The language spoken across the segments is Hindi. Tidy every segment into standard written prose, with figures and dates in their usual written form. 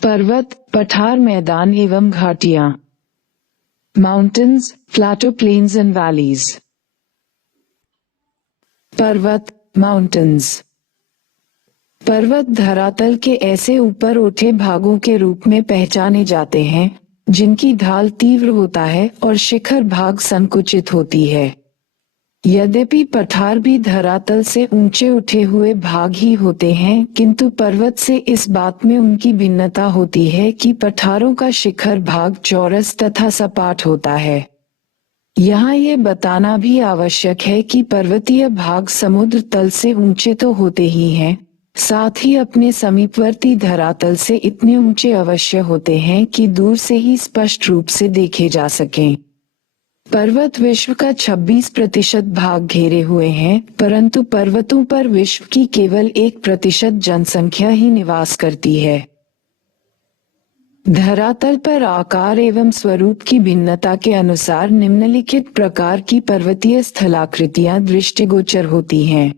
पर्वत, पठार, मैदान एवं घाटियां। Mountains, plateaus plains and valleys. पर्वत, माउंटेन्स। पर्वत धरातल के ऐसे ऊपर उठे भागों के रूप में पहचाने जाते हैं जिनकी ढाल तीव्र होता है और शिखर भाग संकुचित होती है। यद्यपि पठार भी धरातल से ऊंचे उठे हुए भाग ही होते हैं, किंतु पर्वत से इस बात में उनकी भिन्नता होती है कि पठारों का शिखर भाग चौरस तथा सपाट होता है। यहाँ ये बताना भी आवश्यक है कि पर्वतीय भाग समुद्र तल से ऊंचे तो होते ही हैं, साथ ही अपने समीपवर्ती धरातल से इतने ऊंचे अवश्य होते हैं कि दूर से ही स्पष्ट रूप से देखे जा सकें। पर्वत विश्व का 26% भाग घेरे हुए हैं, परंतु पर्वतों पर विश्व की केवल 1% जनसंख्या ही निवास करती है। धरातल पर आकार एवं स्वरूप की भिन्नता के अनुसार निम्नलिखित प्रकार की पर्वतीय स्थलाकृतियां दृष्टिगोचर होती हैं।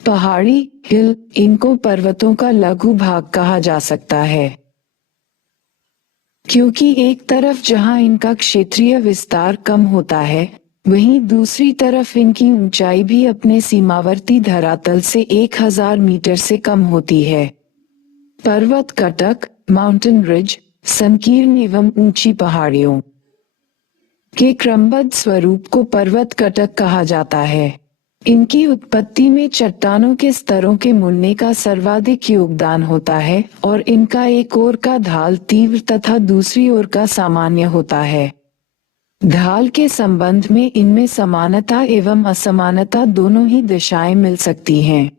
पहाड़ी, हिल, इनको पर्वतों का लघु भाग कहा जा सकता है, क्योंकि एक तरफ जहां इनका क्षेत्रीय विस्तार कम होता है, वहीं दूसरी तरफ इनकी ऊंचाई भी अपने सीमावर्ती धरातल से 1000 मीटर से कम होती है। पर्वत कटक, माउंटेन रिज, संकीर्ण एवं ऊंची पहाड़ियों के क्रमबद्ध स्वरूप को पर्वत कटक कहा जाता है। इनकी उत्पत्ति में चट्टानों के स्तरों के मुड़ने का सर्वाधिक योगदान होता है और इनका एक ओर का ढाल तीव्र तथा दूसरी ओर का सामान्य होता है। ढाल के संबंध में इनमें समानता एवं असमानता दोनों ही दिशाएं मिल सकती हैं।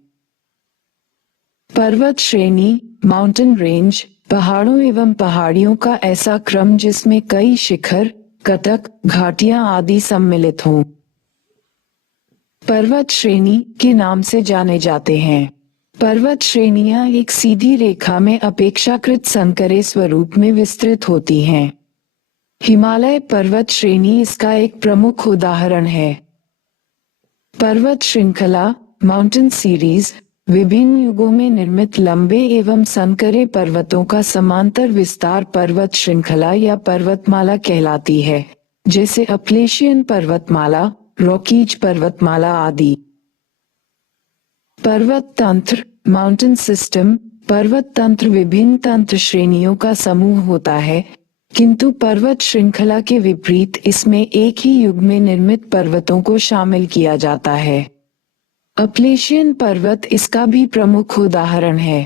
पर्वत श्रेणी, माउंटेन रेंज, पहाड़ों एवं पहाड़ियों का ऐसा क्रम जिसमें कई शिखर, कटक, घाटियां आदि सम्मिलित हों। पर्वत श्रेणी के नाम से जाने जाते हैं। पर्वत श्रेणियां एक सीधी रेखा में अपेक्षाकृत संकरे स्वरूप में विस्तृत होती हैं। हिमालय पर्वत श्रेणी इसका एक प्रमुख उदाहरण है। पर्वत श्रृंखला, माउंटेन सीरीज, विभिन्न युगों में निर्मित लंबे एवं संकरे पर्वतों का समांतर विस्तार पर्वत श्रृंखला या पर्वतमाला कहलाती है, जैसे अपलेशियन पर्वतमाला, रॉकीज पर्वतमाला आदि। पर्वत तंत्र, माउंटेन सिस्टम। पर्वत तंत्र विभिन्न तंत्र श्रेणियों का समूह होता है, किंतु पर्वत श्रृंखला के विपरीत इसमें एक ही युग में निर्मित पर्वतों को शामिल किया जाता है। अपलेशियन पर्वत इसका भी प्रमुख उदाहरण है।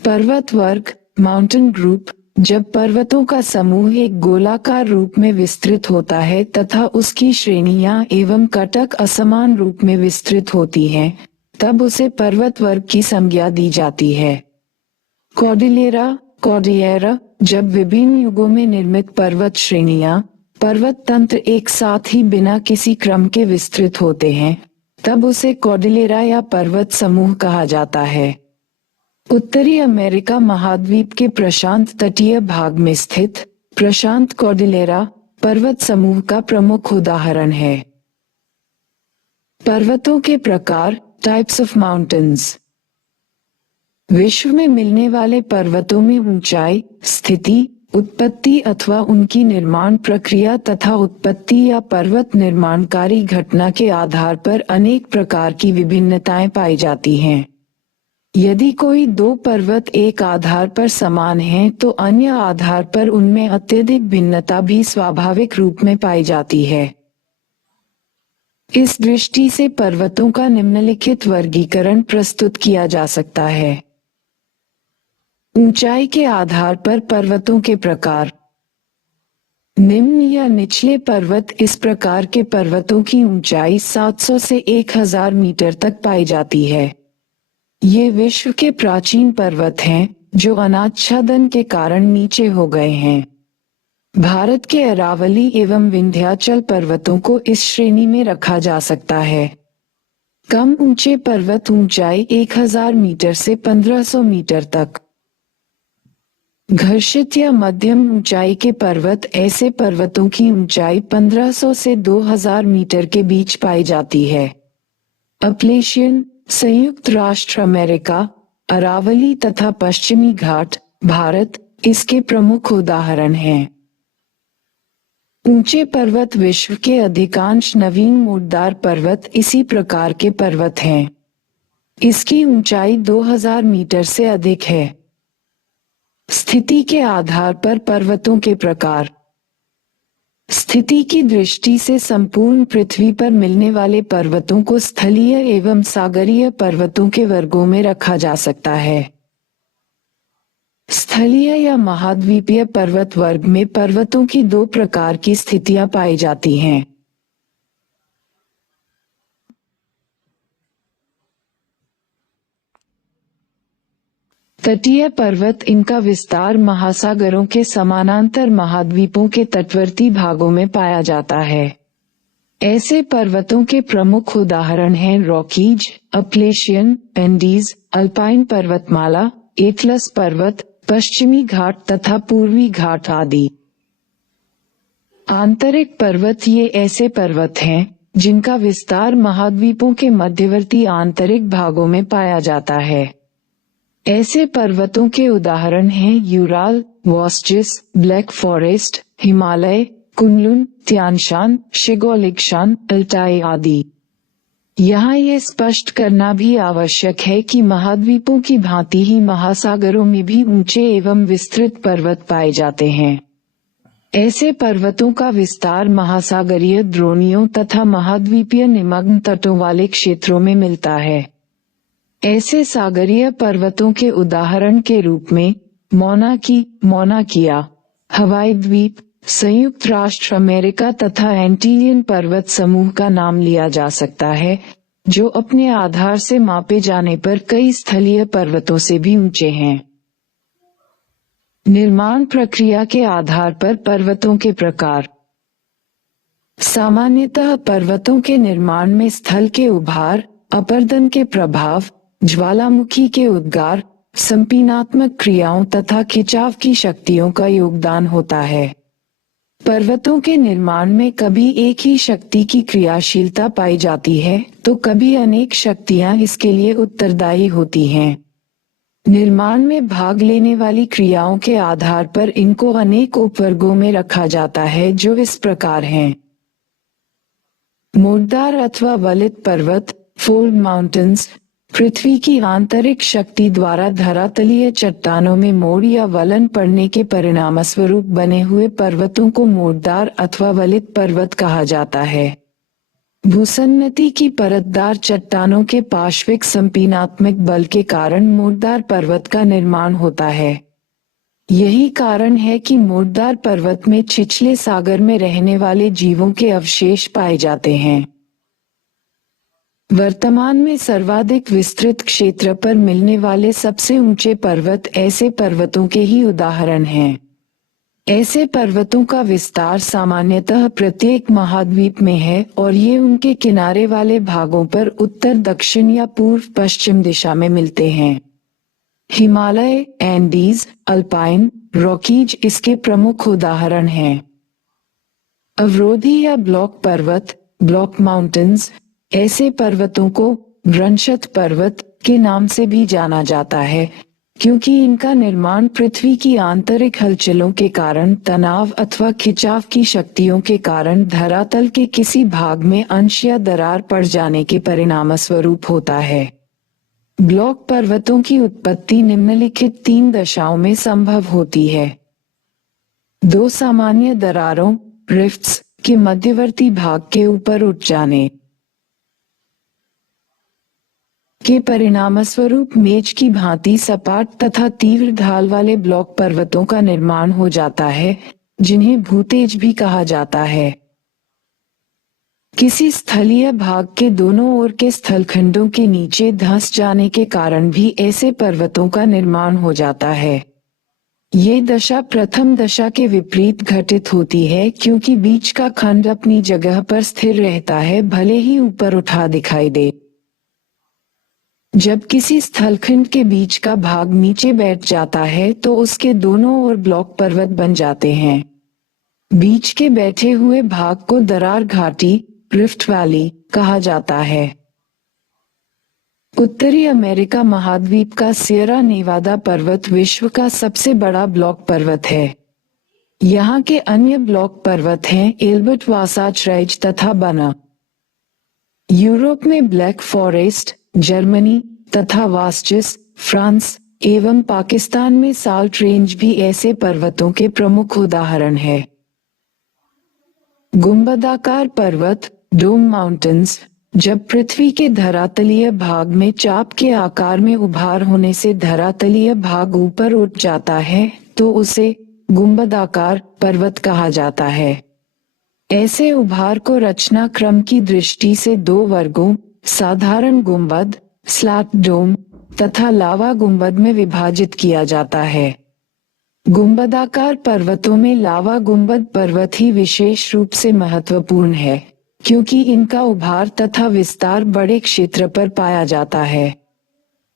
पर्वत वर्ग, माउंटेन ग्रुप। जब पर्वतों का समूह एक गोलाकार रूप में विस्तृत होता है तथा उसकी श्रेणियां एवं कटक असमान रूप में विस्तृत होती हैं, तब उसे पर्वत वर्ग की संज्ञा दी जाती है। कॉर्डिलेरा, कॉर्डिएरा। जब विभिन्न युगों में निर्मित पर्वत श्रेणियां, पर्वत तंत्र एक साथ ही बिना किसी क्रम के विस्तृत होते हैं, तब उसे कॉर्डिलेरा या पर्वत समूह कहा जाता है। उत्तरी अमेरिका महाद्वीप के प्रशांत तटीय भाग में स्थित प्रशांत कॉर्डिलेरा पर्वत समूह का प्रमुख उदाहरण है। पर्वतों के प्रकार, टाइप्स ऑफ माउंटेन्स। विश्व में मिलने वाले पर्वतों में ऊंचाई, स्थिति, उत्पत्ति अथवा उनकी निर्माण प्रक्रिया तथा उत्पत्ति या पर्वत निर्माणकारी घटना के आधार पर अनेक प्रकार की विभिन्नताएं पाई जाती हैं। यदि कोई दो पर्वत एक आधार पर समान हैं, तो अन्य आधार पर उनमें अत्यधिक भिन्नता भी स्वाभाविक रूप में पाई जाती है। इस दृष्टि से पर्वतों का निम्नलिखित वर्गीकरण प्रस्तुत किया जा सकता है। ऊंचाई के आधार पर पर्वतों के प्रकार। निम्न या निचले पर्वत। इस प्रकार के पर्वतों की ऊंचाई 700 से 1000 मीटर तक पाई जाती है। ये विश्व के प्राचीन पर्वत हैं, जो अनाच्छादन के कारण नीचे हो गए हैं। भारत के अरावली एवं विंध्याचल पर्वतों को इस श्रेणी में रखा जा सकता है। कम ऊंचे पर्वत ऊंचाई 1000 मीटर से 1500 मीटर तक। घर्षित या मध्यम ऊंचाई के पर्वत। ऐसे पर्वतों की ऊंचाई 1500 से 2000 मीटर के बीच पाई जाती है। अपलेशियन, संयुक्त राष्ट्र अमेरिका, अरावली तथा पश्चिमी घाट भारत इसके प्रमुख उदाहरण हैं। ऊंचे पर्वत विश्व के अधिकांश नवीन मोड़दार पर्वत इसी प्रकार के पर्वत हैं। इसकी ऊंचाई 2000 मीटर से अधिक है। स्थिति के आधार पर पर्वतों के प्रकार। स्थिति की दृष्टि से संपूर्ण पृथ्वी पर मिलने वाले पर्वतों को स्थलीय एवं सागरीय पर्वतों के वर्गों में रखा जा सकता है। स्थलीय या महाद्वीपीय पर्वत वर्ग में पर्वतों की दो प्रकार की स्थितियां पाई जाती हैं। तटीय पर्वत इनका विस्तार महासागरों के समानांतर महाद्वीपों के तटवर्ती भागों में पाया जाता है। ऐसे पर्वतों के प्रमुख उदाहरण हैं रॉकीज, अपलेशियन, एंडीज, अल्पाइन पर्वतमाला, एटलस पर्वत, पश्चिमी घाट तथा पूर्वी घाट आदि। आंतरिक पर्वत ये ऐसे पर्वत हैं जिनका विस्तार महाद्वीपों के मध्यवर्ती आंतरिक भागों में पाया जाता है। ऐसे पर्वतों के उदाहरण हैं Ural, Vosges, Black Forest, Himalaya, Kunlun, Tianshan, शिगोलिकशान, अल्टाई आदि। यहाँ ये स्पष्ट करना भी आवश्यक है कि महाद्वीपों की भांति ही महासागरों में भी ऊंचे एवं विस्तृत पर्वत पाए जाते हैं। ऐसे पर्वतों का विस्तार महासागरीय द्रोणियों तथा महाद्वीपीय निमग्न तटों वाले क्षेत्रों में मिलता है। ऐसे सागरीय पर्वतों के उदाहरण के रूप में मौना किया, हवाई द्वीप, संयुक्त राष्ट्र अमेरिका तथा एंटीलियन पर्वत समूह का नाम लिया जा सकता है, जो अपने आधार से मापे जाने पर कई स्थलीय पर्वतों से भी ऊंचे हैं। निर्माण प्रक्रिया के आधार पर पर्वतों के प्रकार। सामान्यतः पर्वतों के निर्माण में स्थल के उभार, अपरदन के प्रभाव, ज्वालामुखी के उद्गार, संपीनात्मक क्रियाओं तथा खिंचाव की शक्तियों का योगदान होता है। पर्वतों के निर्माण में कभी एक ही शक्ति की क्रियाशीलता पाई जाती है तो कभी अनेक शक्तियां इसके लिए उत्तरदायी होती हैं। निर्माण में भाग लेने वाली क्रियाओं के आधार पर इनको अनेक उपवर्गों में रखा जाता है, जो इस प्रकार हैं। मोड़दार अथवा वलित पर्वत, फोल्ड माउंटेन्स, पृथ्वी की आंतरिक शक्ति द्वारा धरातलीय चट्टानों में मोड़ या वलन पड़ने के परिणामस्वरूप बने हुए पर्वतों को मोड़दार अथवा वलित पर्वत कहा जाता है। भूसन्नति की परतदार चट्टानों के पार्श्विक संपीनात्मक बल के कारण मोड़दार पर्वत का निर्माण होता है। यही कारण है कि मोड़दार पर्वत में छिछले सागर में रहने वाले जीवों के अवशेष पाए जाते हैं। वर्तमान में सर्वाधिक विस्तृत क्षेत्र पर मिलने वाले सबसे ऊंचे पर्वत ऐसे पर्वतों के ही उदाहरण हैं। ऐसे पर्वतों का विस्तार सामान्यतः प्रत्येक महाद्वीप में है और ये उनके किनारे वाले भागों पर उत्तर दक्षिण या पूर्व पश्चिम दिशा में मिलते हैं। हिमालय, एंडीज, अल्पाइन, रॉकीज इसके प्रमुख उदाहरण हैं। अवरोधी या ब्लॉक पर्वत, ब्लॉक माउंटेन्स, ऐसे पर्वतों को वृंशत पर्वत के नाम से भी जाना जाता है, क्योंकि इनका निर्माण पृथ्वी की आंतरिक हलचलों के कारण तनाव अथवा खिंचाव की शक्तियों के कारण धरातल के किसी भाग में अंश या दरार पड़ जाने के परिणामस्वरूप होता है। ब्लॉक पर्वतों की उत्पत्ति निम्नलिखित 3 दशाओं में संभव होती है। 2 सामान्य दरारों, रिफ्ट्स के मध्यवर्ती भाग के ऊपर उठ जाने के परिणामस्वरूप मेज की भांति सपाट तथा तीव्र ढाल वाले ब्लॉक पर्वतों का निर्माण हो जाता है, जिन्हें भूतेज भी कहा जाता है। किसी स्थलीय भाग के दोनों ओर के स्थलखंडों के नीचे धंस जाने के कारण भी ऐसे पर्वतों का निर्माण हो जाता है। ये दशा प्रथम दशा के विपरीत घटित होती है, क्योंकि बीच का खंड अपनी जगह पर स्थिर रहता है, भले ही ऊपर उठा दिखाई दे। जब किसी स्थलखंड के बीच का भाग नीचे बैठ जाता है तो उसके दोनों ओर ब्लॉक पर्वत बन जाते हैं। बीच के बैठे हुए भाग को दरार घाटी, रिफ्ट वैली कहा जाता है। उत्तरी अमेरिका महाद्वीप का सियरा नेवादा पर्वत विश्व का सबसे बड़ा ब्लॉक पर्वत है। यहाँ के अन्य ब्लॉक पर्वत हैं एल्बर्ट वासाच रेंज तथा बना। यूरोप में ब्लैक फॉरेस्ट, जर्मनी तथा वास्चिस, फ्रांस एवं पाकिस्तान में साल्ट रेंज भी ऐसे पर्वतों के प्रमुख उदाहरण है। गुंबदाकार पर्वत, डोम माउंटेन्स, जब पृथ्वी के धरातलीय भाग में चाप के आकार में उभार होने से धरातलीय भाग ऊपर उठ जाता है तो उसे गुंबदाकार पर्वत कहा जाता है। ऐसे उभार को रचना क्रम की दृष्टि से दो वर्गों, साधारण गुंबद, स्लैट डोम तथा लावा गुंबद में विभाजित किया जाता है। गुंबदाकार पर्वतों में लावा गुंबद पर्वत ही विशेष रूप से महत्वपूर्ण है, क्योंकि इनका उभार तथा विस्तार बड़े क्षेत्र पर पाया जाता है।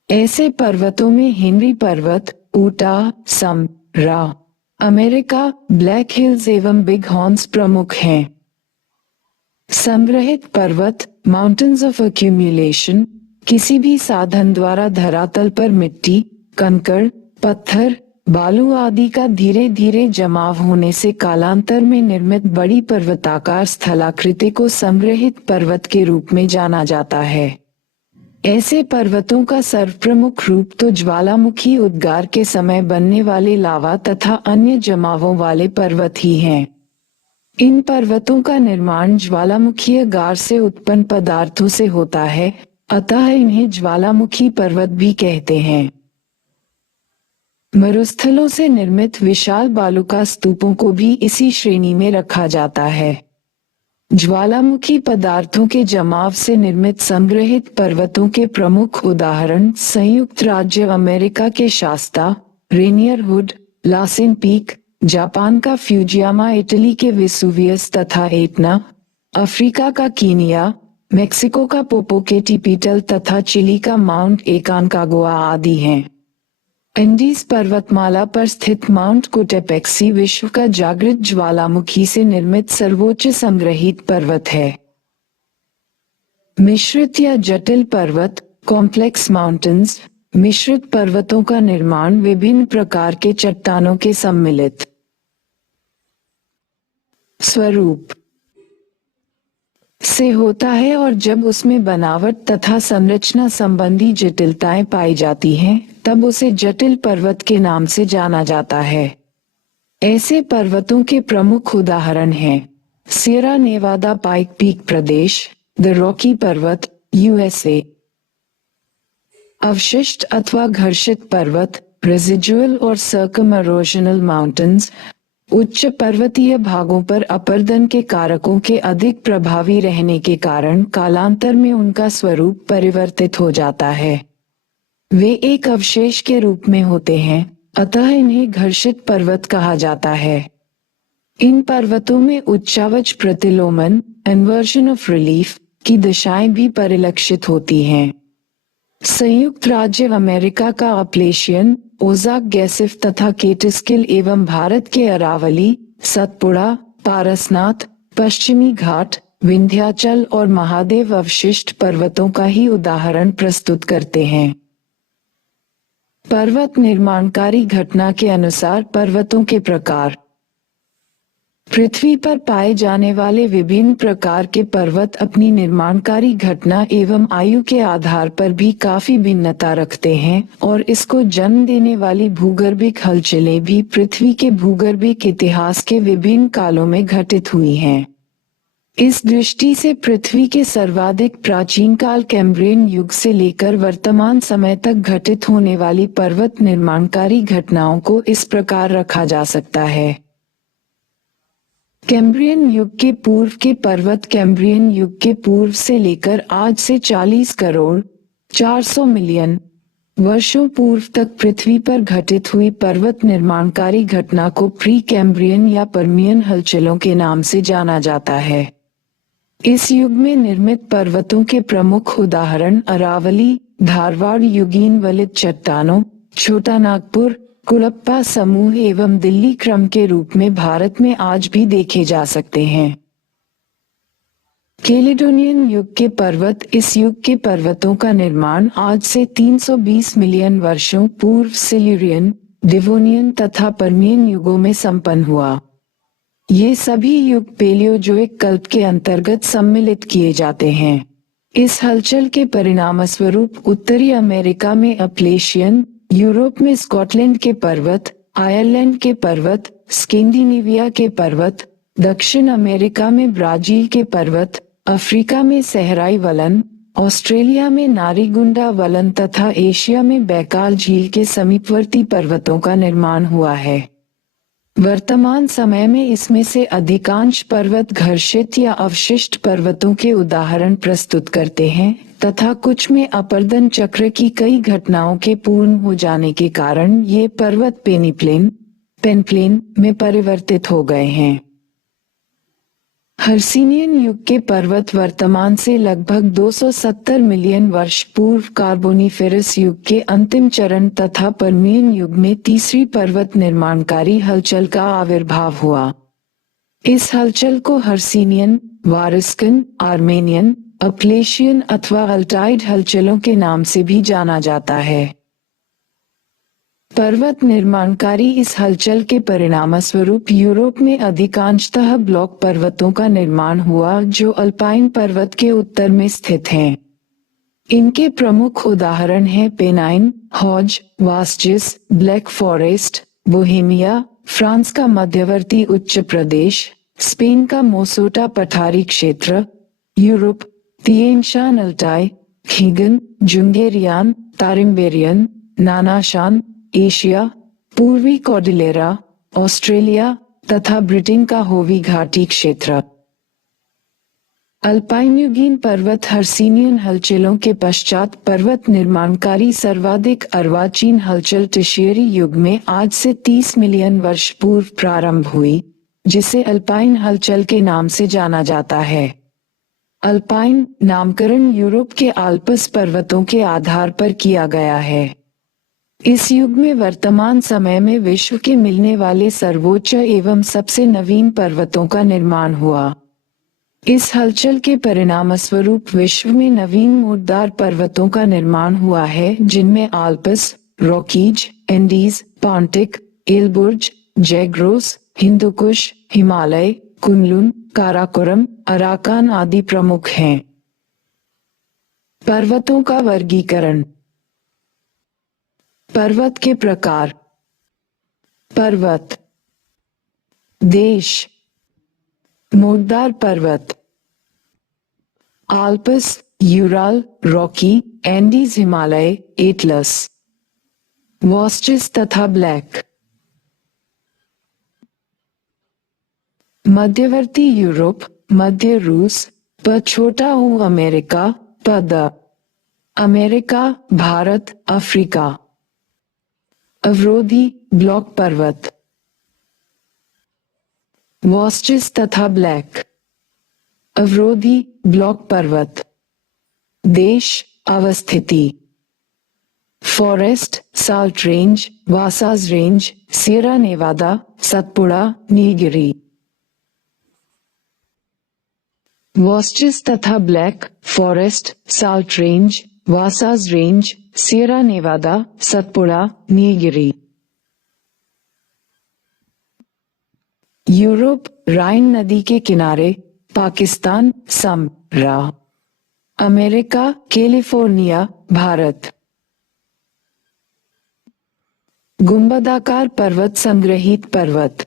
ऐसे पर्वतों में हेनरी पर्वत, ऊटा, सम, रा, अमेरिका, ब्लैक हिल्स एवं बिग हॉर्न्स प्रमुख हैं। संग्रहित पर्वत, माउंटेन्स ऑफ एक्यूमुलेशन, किसी भी साधन द्वारा धरातल पर मिट्टी, कंकड़, पत्थर, बालू आदि का धीरे धीरे जमाव होने से कालांतर में निर्मित बड़ी पर्वताकार स्थलाकृति को संग्रहित पर्वत के रूप में जाना जाता है। ऐसे पर्वतों का सर्वप्रमुख रूप तो ज्वालामुखी उद्गार के समय बनने वाले लावा तथा अन्य जमावों वाले पर्वत ही हैं। इन पर्वतों का निर्माण ज्वालामुखीय गार से उत्पन्न पदार्थों से होता है, अतः इन्हें ज्वालामुखी पर्वत भी कहते हैं। मरुस्थलों से निर्मित विशाल बालुका स्तूपों को भी इसी श्रेणी में रखा जाता है। ज्वालामुखी पदार्थों के जमाव से निर्मित संग्रहित पर्वतों के प्रमुख उदाहरण संयुक्त राज्य अमेरिका के Shasta, Rainier Hood, Lassen Peak, Japan का फ्यूजियामा, इटली के वेसुवियस तथा एटना, अफ्रीका का कीनिया, मेक्सिको का पोपोकेटीपीटल तथा चिली का माउंट एकानकागुआ आदि हैं। एंडीज पर्वतमाला पर स्थित माउंट कोटेपेक्सी विश्व का जागृत ज्वालामुखी से निर्मित सर्वोच्च संग्रहित पर्वत है। मिश्रित या जटिल पर्वत, कॉम्प्लेक्स माउंटेन्स, मिश्रित पर्वतों का निर्माण विभिन्न प्रकार के चट्टानों के सम्मिलित स्वरूप से होता है और जब उसमें बनावट तथा संरचना संबंधी जटिलताएं पाई जाती हैं, तब उसे जटिल पर्वत के नाम से जाना जाता है। ऐसे पर्वतों के प्रमुख उदाहरण हैं सियरा नेवादा पाइक पीक प्रदेश, द रॉकी पर्वत, यूएसए। अवशिष्ट अथवा घर्षित पर्वत, रेजिडुअल और सर्कमरोजनल माउंटेन्स, उच्च पर्वतीय भागों पर अपर्दन के कारकों के अधिक प्रभावी रहने के कारण कालांतर में उनका स्वरूप परिवर्तित हो जाता है। वे एक अवशेष के रूप में होते हैं, अतः इन्हें घर्षित पर्वत कहा जाता है। इन पर्वतों में उच्चावच प्रतिलोमन, इन्वर्जन ऑफ रिलीफ की दशाएं भी परिलक्षित होती हैं। संयुक्त राज्य अमेरिका का अपलेशियन, ओजाक गैसिफ तथा केटिस्किल एवं भारत के अरावली, सतपुड़ा, पारसनाथ, पश्चिमी घाट, विंध्याचल और महादेव अवशिष्ट पर्वतों का ही उदाहरण प्रस्तुत करते हैं। पर्वत निर्माणकारी घटना के अनुसार पर्वतों के प्रकार। पृथ्वी पर पाए जाने वाले विभिन्न प्रकार के पर्वत अपनी निर्माणकारी घटना एवं आयु के आधार पर भी काफी भिन्नता रखते हैं और इसको जन्म देने वाली भूगर्भिक हलचलें भी पृथ्वी के भूगर्भिक इतिहास के विभिन्न कालों में घटित हुई हैं। इस दृष्टि से पृथ्वी के सर्वाधिक प्राचीन काल कैम्ब्रियन युग से लेकर वर्तमान समय तक घटित होने वाली पर्वत निर्माणकारी घटनाओं को इस प्रकार रखा जा सकता है। कैम्ब्रियन युग के पूर्व के पर्वत कैम्ब्रियन युग के पूर्व से लेकर आज से 40 करोड़ 400 मिलियन वर्षों पूर्व तक पृथ्वी पर घटित हुई पर्वत निर्माणकारी घटना को प्री कैम्ब्रियन या पर्मियन हलचलों के नाम से जाना जाता है। इस युग में निर्मित पर्वतों के प्रमुख उदाहरण अरावली, धारवाड़ युगीन वलित चट्टानों, छोटा नागपुर, कुड़प्पा समूह एवं दिल्ली क्रम के रूप में भारत में आज भी देखे जा सकते हैं। कैलेडोनियन युग के पर्वत। इस युग के पर्वतों का निर्माण आज से 320 मिलियन वर्षों पूर्व सिल्यूरियन, डिवोनियन तथा पर्मियन युगों में संपन्न हुआ। ये सभी युग पेलियोजोइक कल्प के अंतर्गत सम्मिलित किए जाते हैं। इस हलचल के परिणामस्वरूप उत्तरी अमेरिका में अपलेशियन, यूरोप में स्कॉटलैंड के पर्वत, आयरलैंड के पर्वत, स्कैंडिनेविया के पर्वत, दक्षिण अमेरिका में ब्राजील के पर्वत, अफ्रीका में सहराई वलन, ऑस्ट्रेलिया में नारीगुंडा वलन तथा एशिया में बैकाल झील के समीपवर्ती पर्वतों का निर्माण हुआ है। वर्तमान समय में इसमें से अधिकांश पर्वत घर्षित या अवशिष्ट पर्वतों के उदाहरण प्रस्तुत करते हैं तथा कुछ में अपर्दन चक्र की कई घटनाओं के पूर्ण हो जाने के कारण ये पर्वत पेनप्लेन में परिवर्तित हो गए हैं। हर्सिनियन युग के पर्वत वर्तमान से लगभग 270 मिलियन वर्ष पूर्व कार्बोनिफेरस युग के अंतिम चरण तथा पर्मियन युग में तीसरी पर्वत निर्माणकारी हलचल का आविर्भाव हुआ। इस हलचल को हर्सिनियन, वारिस्कन, आर्मेनियन, अपलेशियन अथवा अल्टाइड हलचलों के नाम से भी जाना जाता है। पर्वत निर्माणकारी इस हलचल के परिणामस्वरूप यूरोप में अधिकांशतः ब्लॉक पर्वतों का निर्माण हुआ जो अल्पाइन पर्वत के उत्तर में स्थित हैं। इनके प्रमुख उदाहरण हैं पेनाइन, हॉज, वास्टिस, ब्लैक फॉरेस्ट, बोहेमिया, फ्रांस का मध्यवर्ती उच्च प्रदेश, स्पेन का मोसोटा पठारी क्षेत्र, Europe, Tianshan Altai, Khingan, Dzungarian, तारिम्बेरियन, नानाशान, एशिया, पूर्वी कॉर्डिलेरा, ऑस्ट्रेलिया तथा ब्रिटेन का होवी घाटी क्षेत्र। अल्पाइनयुगीन पर्वत हर्सिनियन हलचलों के पश्चात पर्वत निर्माणकारी सर्वाधिक अर्वाचीन हलचल टर्शियरी युग में आज से 30 मिलियन वर्ष पूर्व प्रारंभ हुई, जिसे अल्पाइन हलचल के नाम से जाना जाता है। अल्पाइन नामकरण यूरोप के आल्प्स पर्वतों के आधार पर किया गया है। इस युग में वर्तमान समय में विश्व के मिलने वाले सर्वोच्च एवं सबसे नवीन पर्वतों का निर्माण हुआ। इस हलचल के परिणामस्वरूप विश्व में नवीन मूर्तदार पर्वतों का निर्माण हुआ है, जिनमें Alps, Rockies, Andes, Pontic, Elburz, Zagros, Hindu Kush, Himalaya, Kunlun, Karakoram, Arakan आदि प्रमुख हैं। पर्वतों का वर्गीकरण। पर्वत के प्रकार। पर्वत। देश। मूर्तदार पर्वत। Alps, Ural, Rocky, Andes, Himalaya, Atlas, वॉस्टिस तथा ब्लैक। मध्यवर्ती यूरोप, मध्य रूस, प छोटा ऊ अमेरिका, पद अमेरिका, भारत, अफ्रीका। अवरोधी ब्लॉक पर्वत। वॉस्टिस तथा ब्लैक। अवरोधी ब्लॉक पर्वत। देश अवस्थिति। Forest, Salt Range, Wasatch Range, Sierra Nevada, Satpura, Nilgiri. वॉस्टिस तथा Black, Forest, Salt Range, Wasatch Range, Sierra Nevada, Satpura, Nilgiri. Europe, Rhine नदी के किनारे, पाकिस्तान, सम, रा। America, California, Bharat. गुंबदाकार पर्वत संग्रहित पर्वत।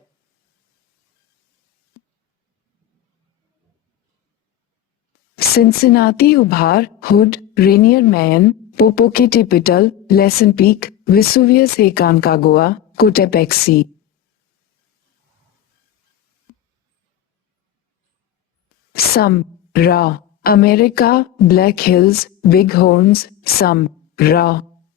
सिंसिनाटी उभार, हुड, रेनियर मैन, Popocatepetl, Lassen Peak, Vesuvius Aconcagua, Cotopaxi. सम, रा। America, Black Hills, Big Horns, सम, रा।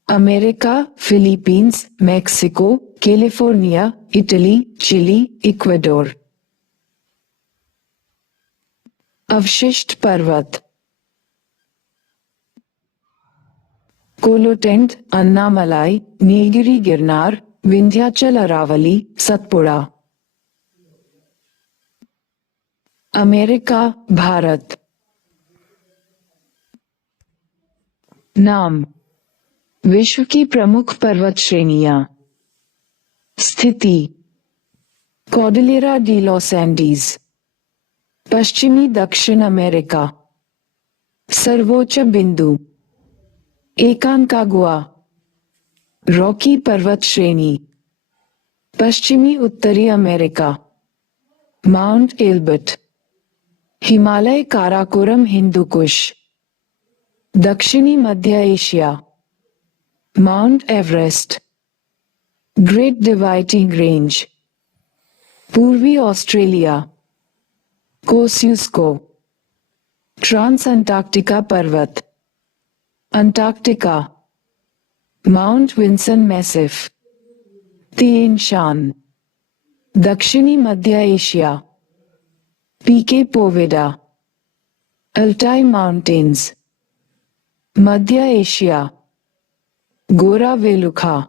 America, Philippines, Mexico, California, Italy, Chile, Ecuador. अवशिष्ट पर्वत। कोलोटेंट, अन्नामलाई, नीलगिरी गिरनार, विंध्याचल अरावली, सतपुड़ा। अमेरिका, भारत। नाम, विश्व की प्रमुख पर्वत श्रेणियां। स्थिति, कॉर्डिलेरा डी लॉस एंडीज, पश्चिमी दक्षिण अमेरिका। सर्वोच्च बिंदु, एकांकागुआ, रॉकी पर्वत श्रेणी, पश्चिमी उत्तरी America. Mount Elbert, Himalaya Karakoram Hindu Kush. दक्षिणी मध्य Asia, Mount Everest, Great Dividing Range. पूर्वी ऑस्ट्रेलिया, कोस्युस्को, ट्रांस अंटार्कटिका पर्वत, Antarctica, Mount Vinson Massif, Tien Shan. दक्षिणी मध्य Asia, Pik Pobeda, Altai Mountains. मध्य एशिया, गोरा वेलुखा,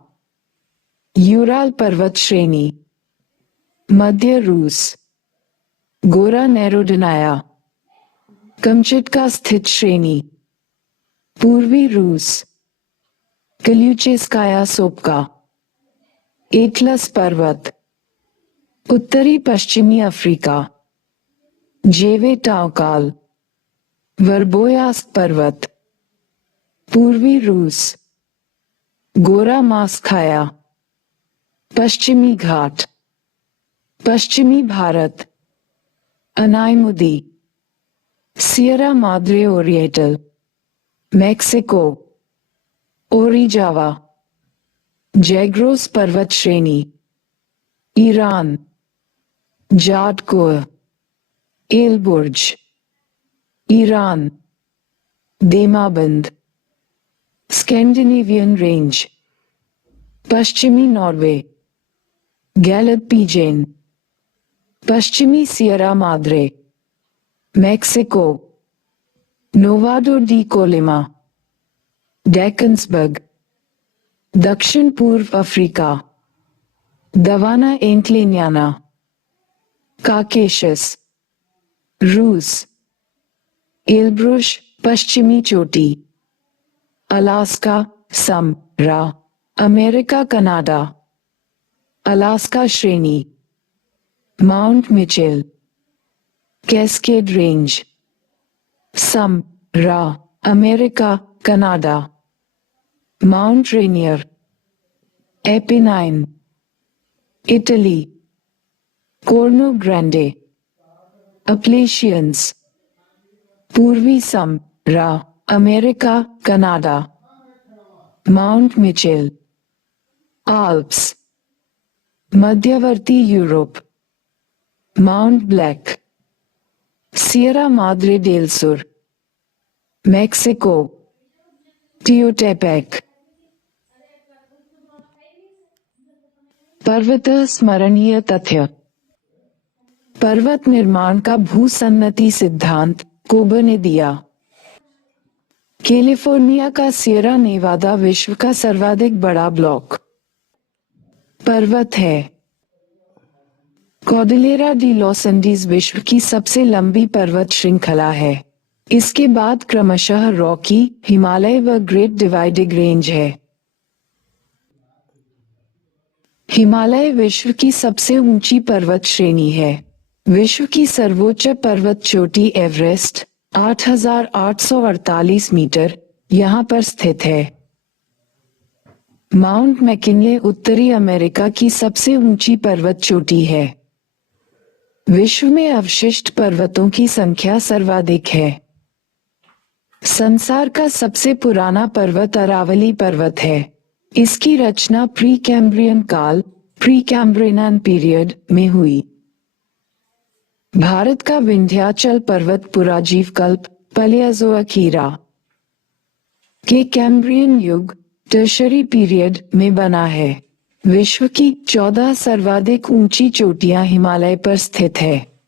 यूराल पर्वत श्रेणी। मध्य रूस, गोरा नेरोडनाया, कमचटका स्थित श्रेणी। पूर्वी रूस, कल्यूचेस्काया सोपका, एटलस पर्वत। उत्तरी पश्चिमी अफ्रीका, जेवे टावकाल, वर्बोयास्क पर्वत। पूर्वी रूस, गोरा मास्खाया, पश्चिमी घाट। पश्चिमी Bharat, Anamudi, Sierra Madre Oriental, Mexico, Orizaba, Zagros पर्वत श्रेणी। ईरान, जाडकोर, Elburz. Iran, Damavand, Scandinavian Range. पश्चिमी नॉर्वे, गैलपीजेन। पश्चिमी Sierra Madre, Mexico, Nevado de Colima, Drakensberg. दक्षिण पूर्व अफ्रीका, दवाना एंक्लेनियाना, काकेशस। रूस, एल्ब्रुश पश्चिमी चोटी, अलास्का, सम, रा, अमेरिका कनाडा। अलास्का श्रेणी, माउंट मिचेल, कैस्केड रेंज। सम, रा, America Canada. Mount Rainier, Apennine. Italy, Corno Grande, Appalachians. पूर्वी सम, रा, America Canada. Mount Mitchell. Alps, मध्यवर्ती Europe, Mount Black. Sierra Madre del Sur, Mexico, Teotepec. पर्वत स्मरणीय तथ्य। पर्वत निर्माण का भूसन्नति सिद्धांत कोबर ने दिया। कैलिफोर्निया का सियरा नेवादा विश्व का सर्वाधिक बड़ा ब्लॉक पर्वत है। कॉर्डिलेरा डी लॉस एंडीज विश्व की सबसे लंबी पर्वत श्रृंखला है। इसके बाद क्रमशः रॉकी, हिमालय व ग्रेट डिवाइडिंग रेंज है। हिमालय विश्व की सबसे ऊंची पर्वत श्रेणी है। विश्व की सर्वोच्च पर्वत चोटी एवरेस्ट 8,848 मीटर यहाँ पर स्थित है। माउंट मैकिनले उत्तरी अमेरिका की सबसे ऊंची पर्वत चोटी है। विश्व में अवशिष्ट पर्वतों की संख्या सर्वाधिक है। संसार का सबसे पुराना पर्वत अरावली पर्वत है। इसकी रचना प्री कैम्ब्रियन काल, प्री कैम्ब्रियन पीरियड में हुई। भारत का विंध्याचल पर्वत पुराजीव कल्प पलियाजोइक ईरा के कैम्ब्रियन युग टर्शरी पीरियड में बना है। विश्व की 14 सर्वाधिक ऊंची चोटियां हिमालय पर स्थित है।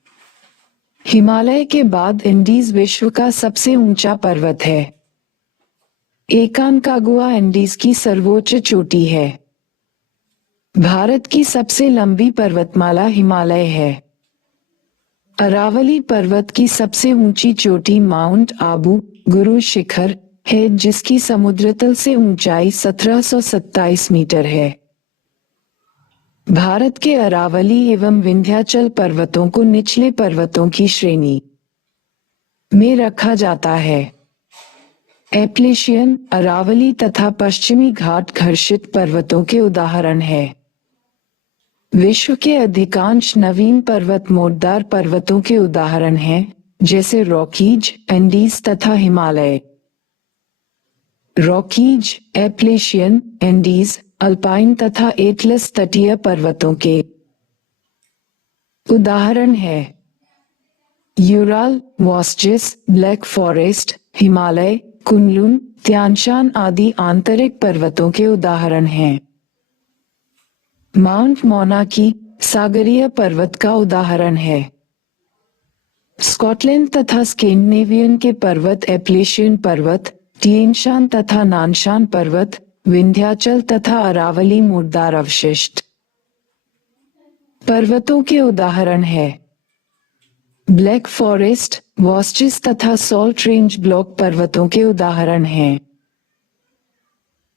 हिमालय के बाद एंडीज विश्व का सबसे ऊंचा पर्वत है। एकांकागुआ एंडीज की सर्वोच्च चोटी है। भारत की सबसे लंबी पर्वतमाला हिमालय है। अरावली पर्वत की सबसे ऊंची चोटी माउंट आबू गुरु शिखर है जिसकी समुद्र तल से ऊंचाई 1727 मीटर है। भारत के अरावली एवं विंध्याचल पर्वतों को निचले पर्वतों की श्रेणी में रखा जाता है। एप्लेशियन, अरावली तथा पश्चिमी घाट घर्षित पर्वतों के उदाहरण है। विश्व के अधिकांश नवीन पर्वत मोटदार पर्वतों के उदाहरण हैं, जैसे रॉकीज, एंडीज तथा Himalaya. Rockies, Appalachian, Andes, Alpine तथा एटलस तटीय पर्वतों के उदाहरण है। Ural, Vosges, Black Forest, Himalaya, Kunlun, Tian Shan आदि आंतरिक पर्वतों के उदाहरण हैं। माउंट मोनाकी सागरीय पर्वत का उदाहरण है। स्कॉटलैंड तथा स्कैंडिनेवियन के पर्वत एप्लेशियन पर्वत, तिएनशान तथा नानशान पर्वत, विंध्याचल तथा अरावली मोटदार अवशिष्ट पर्वतों के उदाहरण है। ब्लैक फॉरेस्ट, वॉस्जिस तथा सॉल्ट रेंज ब्लॉक पर्वतों के उदाहरण हैं।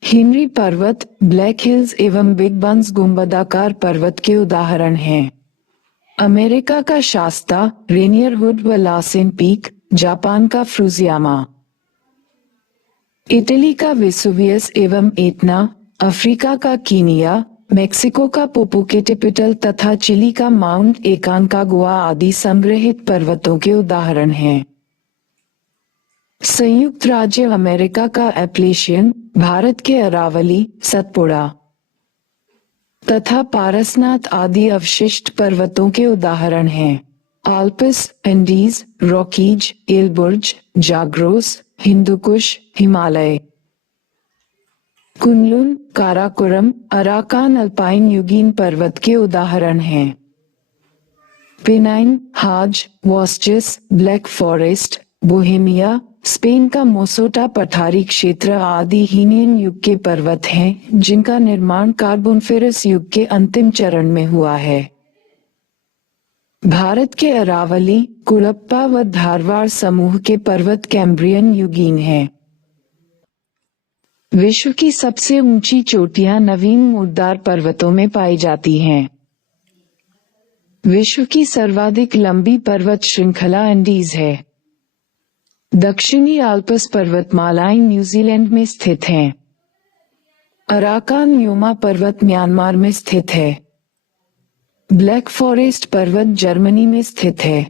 हेनरी पर्वत, ब्लैक हिल्स एवं बिग बंस गुंबदाकार पर्वत के उदाहरण हैं। अमेरिका का शास्ता, रेनियर वुड व लासेन पीक, जापान का फ्रुजियामा, इटली का वेसुवियस एवं एटना, अफ्रीका का कीनिया, मेक्सिको का पोपोकेटिपिटल तथा चिली का माउंट एकांकागुआ आदि संग्रहित पर्वतों के उदाहरण हैं। संयुक्त राज्य अमेरिका का एप्लेशियन, भारत के अरावली, सतपुड़ा तथा पारसनाथ आदि अवशिष्ट पर्वतों के उदाहरण हैं। Alps, Andes, Rockies, Elburz, Zagros, Hindu Kush, Himalaya. Kunlun, Karakoram, Arakan Alpine युगीन पर्वत के उदाहरण हैं। Pennine, Harz, Vosges, Black Forest, Bohemia, Spain का मोसोटा पठारी क्षेत्र आदि हीनियन युग के पर्वत हैं, जिनका निर्माण कार्बोनिफेरस युग के अंतिम चरण में हुआ है। भारत के अरावली, कुड़प्पा व धारवाड़ समूह के पर्वत कैम्ब्रियन युगीन हैं। विश्व की सबसे ऊंची चोटियां नवीन मोटदार पर्वतों में पाई जाती हैं। विश्व की सर्वाधिक लंबी पर्वत श्रृंखला एंडीज है। दक्षिणी आल्प्स पर्वतमालाएं न्यूजीलैंड में स्थित हैं। अराकान योमा पर्वत म्यांमार में स्थित है। ब्लैक फॉरेस्ट पर्वत जर्मनी में स्थित है।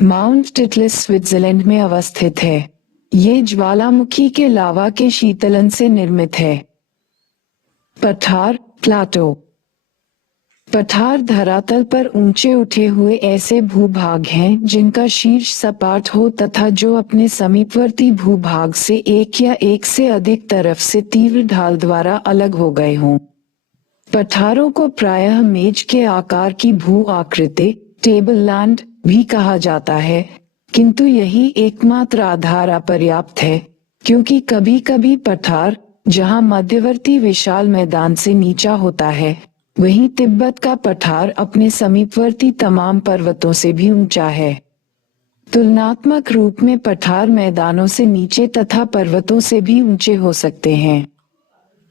माउंट टिटलिस स्विट्जरलैंड में अवस्थित है। ये ज्वालामुखी के लावा के शीतलन से निर्मित है। पठार, प्लाटो। पठार धरातल पर ऊंचे उठे हुए ऐसे भूभाग हैं जिनका शीर्ष सपाट हो तथा जो अपने समीपवर्ती भूभाग से एक या एक से अधिक तरफ से तीव्र ढाल द्वारा अलग हो गए हों। पठारों को प्रायः मेज के आकार की भू आकृति, टेबललैंड भी कहा जाता है, किंतु यही एकमात्र आधार अपर्याप्त है, क्योंकि कभी कभी पठार, जहां मध्यवर्ती विशाल मैदान से नीचा होता है, वहीं तिब्बत का पठार अपने समीपवर्ती तमाम पर्वतों से भी ऊंचा है। तुलनात्मक रूप में पठार मैदानों से नीचे तथा पर्वतों से भी ऊंचे हो सकते हैं।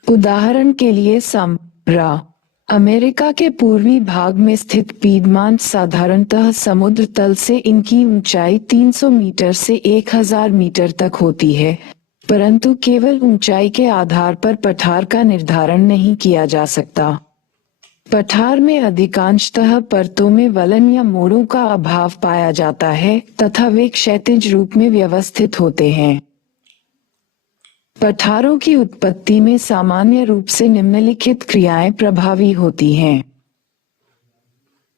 उदाहरण के लिए समरा अमेरिका के पूर्वी भाग में स्थित पीडमांट साधारणतः समुद्र तल से इनकी ऊंचाई 300 मीटर से 1000 मीटर तक होती है, परंतु केवल ऊंचाई के आधार पर पठार का निर्धारण नहीं किया जा सकता। पठार में अधिकांशतः परतों में वलन या मोड़ों का अभाव पाया जाता है तथा वे क्षैतिज रूप में व्यवस्थित होते हैं। पठारों की उत्पत्ति में सामान्य रूप से निम्नलिखित क्रियाएं प्रभावी होती हैं।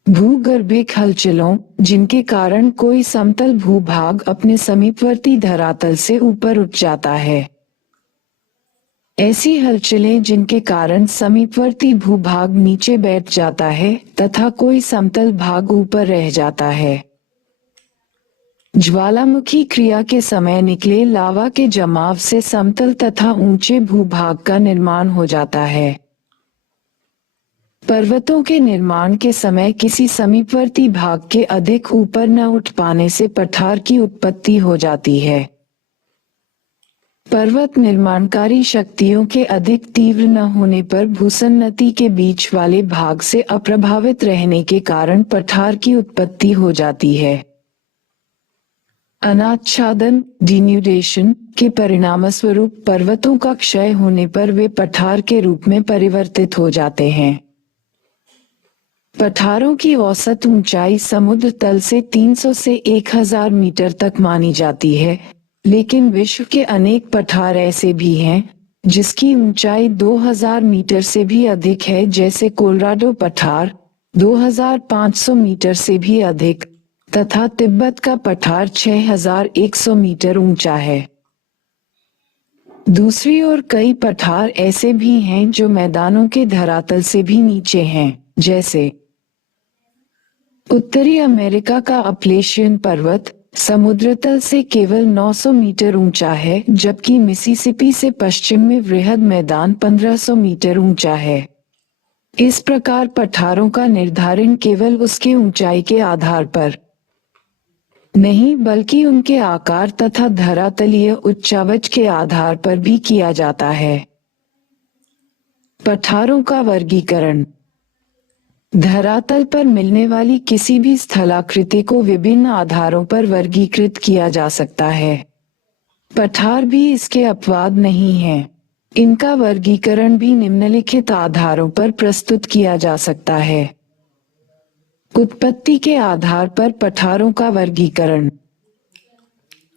भूगर्भिक हलचलों, जिनके कारण कोई समतल भूभाग अपने समीपवर्ती धरातल से ऊपर उठ जाता है। ऐसी हलचलें जिनके कारण समीपवर्ती भूभाग नीचे बैठ जाता है तथा कोई समतल भाग ऊपर रह जाता है। ज्वालामुखी क्रिया के समय निकले लावा के जमाव से समतल तथा ऊंचे भूभाग का निर्माण हो जाता है। पर्वतों के निर्माण के समय किसी समीपवर्ती भाग के अधिक ऊपर न उठ पाने से पठार की उत्पत्ति हो जाती है। पर्वत निर्माणकारी शक्तियों के अधिक तीव्र न होने पर भूसन्नति के बीच वाले भाग से अप्रभावित रहने के कारण पठार की उत्पत्ति हो जाती है। अनाच्छादन डिन्यूडेशन के परिणामस्वरूप पर्वतों का क्षय होने पर वे पठार के रूप में परिवर्तित हो जाते हैं। पठारों की औसत ऊंचाई समुद्र तल से 300 से 1000 मीटर तक मानी जाती है, लेकिन विश्व के अनेक पठार ऐसे भी हैं जिसकी ऊंचाई 2000 मीटर से भी अधिक है, जैसे कोलोराडो पठार 2500 मीटर से भी अधिक तथा तिब्बत का पठार 6100 मीटर ऊंचा है। दूसरी ओर कई पठार ऐसे भी हैं जो मैदानों के धरातल से भी नीचे हैं, जैसे उत्तरी अमेरिका का अपलेशियन पर्वत समुद्र तल से केवल 900 मीटर ऊंचा है, जबकि मिसिसिपी से पश्चिम में वृहद मैदान 1500 मीटर ऊंचा है। इस प्रकार पठारों का निर्धारण केवल उसके ऊंचाई के आधार पर नहीं बल्कि उनके आकार तथा धरातलीय उच्चावच के आधार पर भी किया जाता है। पठारों का वर्गीकरण। धरातल पर मिलने वाली किसी भी स्थलाकृति को विभिन्न आधारों पर वर्गीकृत किया जा सकता है। पठार भी इसके अपवाद नहीं है। इनका वर्गीकरण भी निम्नलिखित आधारों पर प्रस्तुत किया जा सकता है। उत्पत्ति के आधार पर पठारों का वर्गीकरण।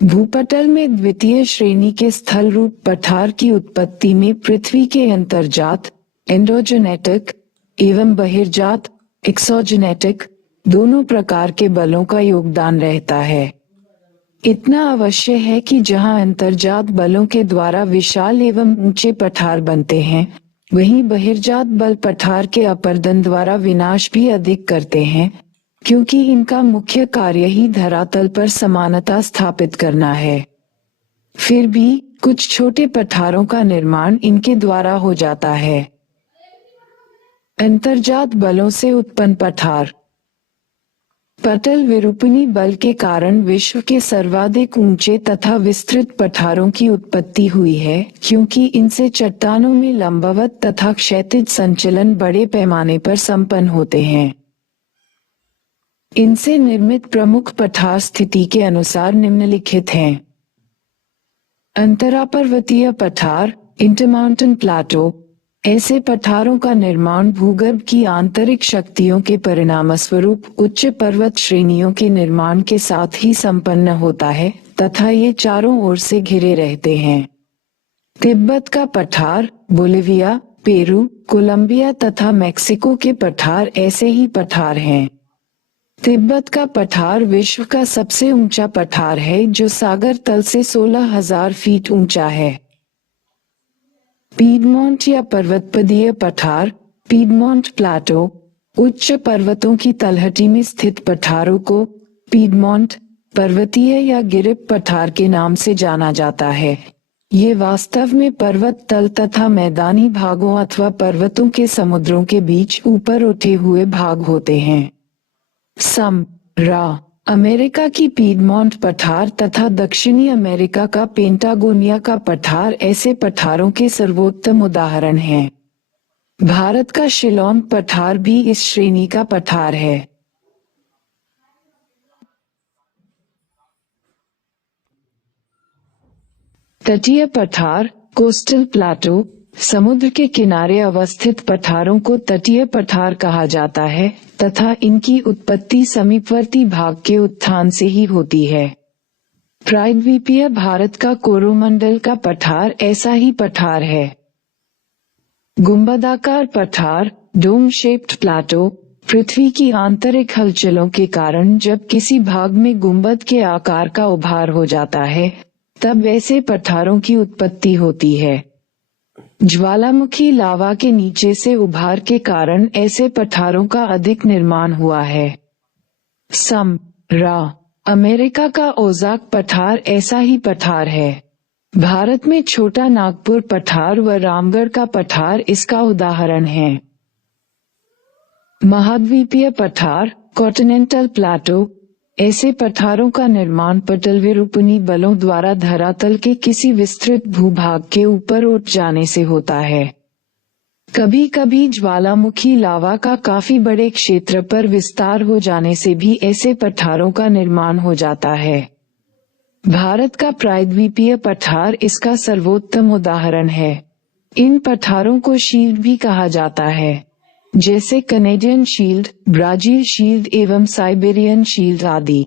भूपटल में द्वितीय श्रेणी के स्थल रूप पठार की उत्पत्ति में पृथ्वी के अंतर्जात एंडोजेनेटिक एवं बहिर्जात एक्सोजेनेटिक दोनों प्रकार के बलों का योगदान रहता है। इतना अवश्य है कि जहां अंतर्जात बलों के द्वारा विशाल एवं ऊंचे पठार बनते हैं, वहीं बहिर्जात बल पठार के अपर्दन द्वारा विनाश भी अधिक करते हैं, क्योंकि इनका मुख्य कार्य ही धरातल पर समानता स्थापित करना है। फिर भी कुछ छोटे पठारों का निर्माण इनके द्वारा हो जाता है। अंतर्जात बलों से उत्पन्न पठार। पटल विरूपणी बल के कारण विश्व के सर्वाधिक ऊंचे तथा विस्तृत पठारों की उत्पत्ति हुई है, क्योंकि इनसे चट्टानों में लंबवत तथा क्षैतिज संचलन बड़े पैमाने पर संपन्न होते हैं। इनसे निर्मित प्रमुख पठार स्थिति के अनुसार निम्नलिखित हैं। अंतरापर्वतीय पठार इंटरमाउंटेन प्लाटो। ऐसे पठारों का निर्माण भूगर्भ की आंतरिक शक्तियों के परिणामस्वरूप उच्च पर्वत श्रेणियों के निर्माण के साथ ही संपन्न होता है तथा ये चारों ओर से घिरे रहते हैं। तिब्बत का पठार बोलिविया, पेरू, कोलंबिया तथा मैक्सिको के पठार ऐसे ही पठार हैं। तिब्बत का पठार विश्व का सबसे ऊंचा पठार है, जो सागर तल से 16,000 फीट ऊंचा है। पीडमोंट या पर्वतपदीय पठार पीडमोंट प्लाटो। उच्च पर्वतों की तलहटी में स्थित पठारों को पीडमोंट पर्वतीय या गिरिप पठार के नाम से जाना जाता है। ये वास्तव में पर्वत तल तथा मैदानी भागों अथवा पर्वतों के समुद्रों के बीच ऊपर उठे हुए भाग होते हैं। अमेरिका की पीडमोंट पठार तथा दक्षिणी अमेरिका का पेंटागोनिया का पठार ऐसे पठारों के सर्वोत्तम उदाहरण हैं। भारत का शिलोंग पठार भी इस श्रेणी का पठार है। तटीय पठार कोस्टल प्लाटो। समुद्र के किनारे अवस्थित पठारों को तटीय पठार कहा जाता है तथा इनकी उत्पत्ति समीपवर्ती भाग के उत्थान से ही होती है। प्रायद्वीपीय भारत का कोरोमंडल का पठार ऐसा ही पठार है। गुंबदाकार पठार डोम शेप्ड प्लाटो। पृथ्वी की आंतरिक हलचलों के कारण जब किसी भाग में गुंबद के आकार का उभार हो जाता है, तब ऐसे पठारों की उत्पत्ति होती है। ज्वालामुखी लावा के नीचे से उभार के कारण ऐसे पठारों का अधिक निर्माण हुआ है। अमेरिका का ओज़ाक पठार ऐसा ही पठार है। भारत में छोटा नागपुर पठार व रामगढ़ का पठार इसका उदाहरण है। महाद्वीपीय पठार कॉन्टिनेंटल प्लाटो। ऐसे पठारों का निर्माण पटलविरूपणी बलों द्वारा धरातल के किसी विस्तृत भूभाग के ऊपर उठ जाने से होता है। कभी कभी ज्वालामुखी लावा का काफी बड़े क्षेत्र पर विस्तार हो जाने से भी ऐसे पठारों का निर्माण हो जाता है। भारत का प्रायद्वीपीय पठार इसका सर्वोत्तम उदाहरण है। इन पठारों को शील्ड भी कहा जाता है, जैसे कनेडियन शील्ड, ब्राजील शील्ड एवं साइबेरियन शील्ड आदि।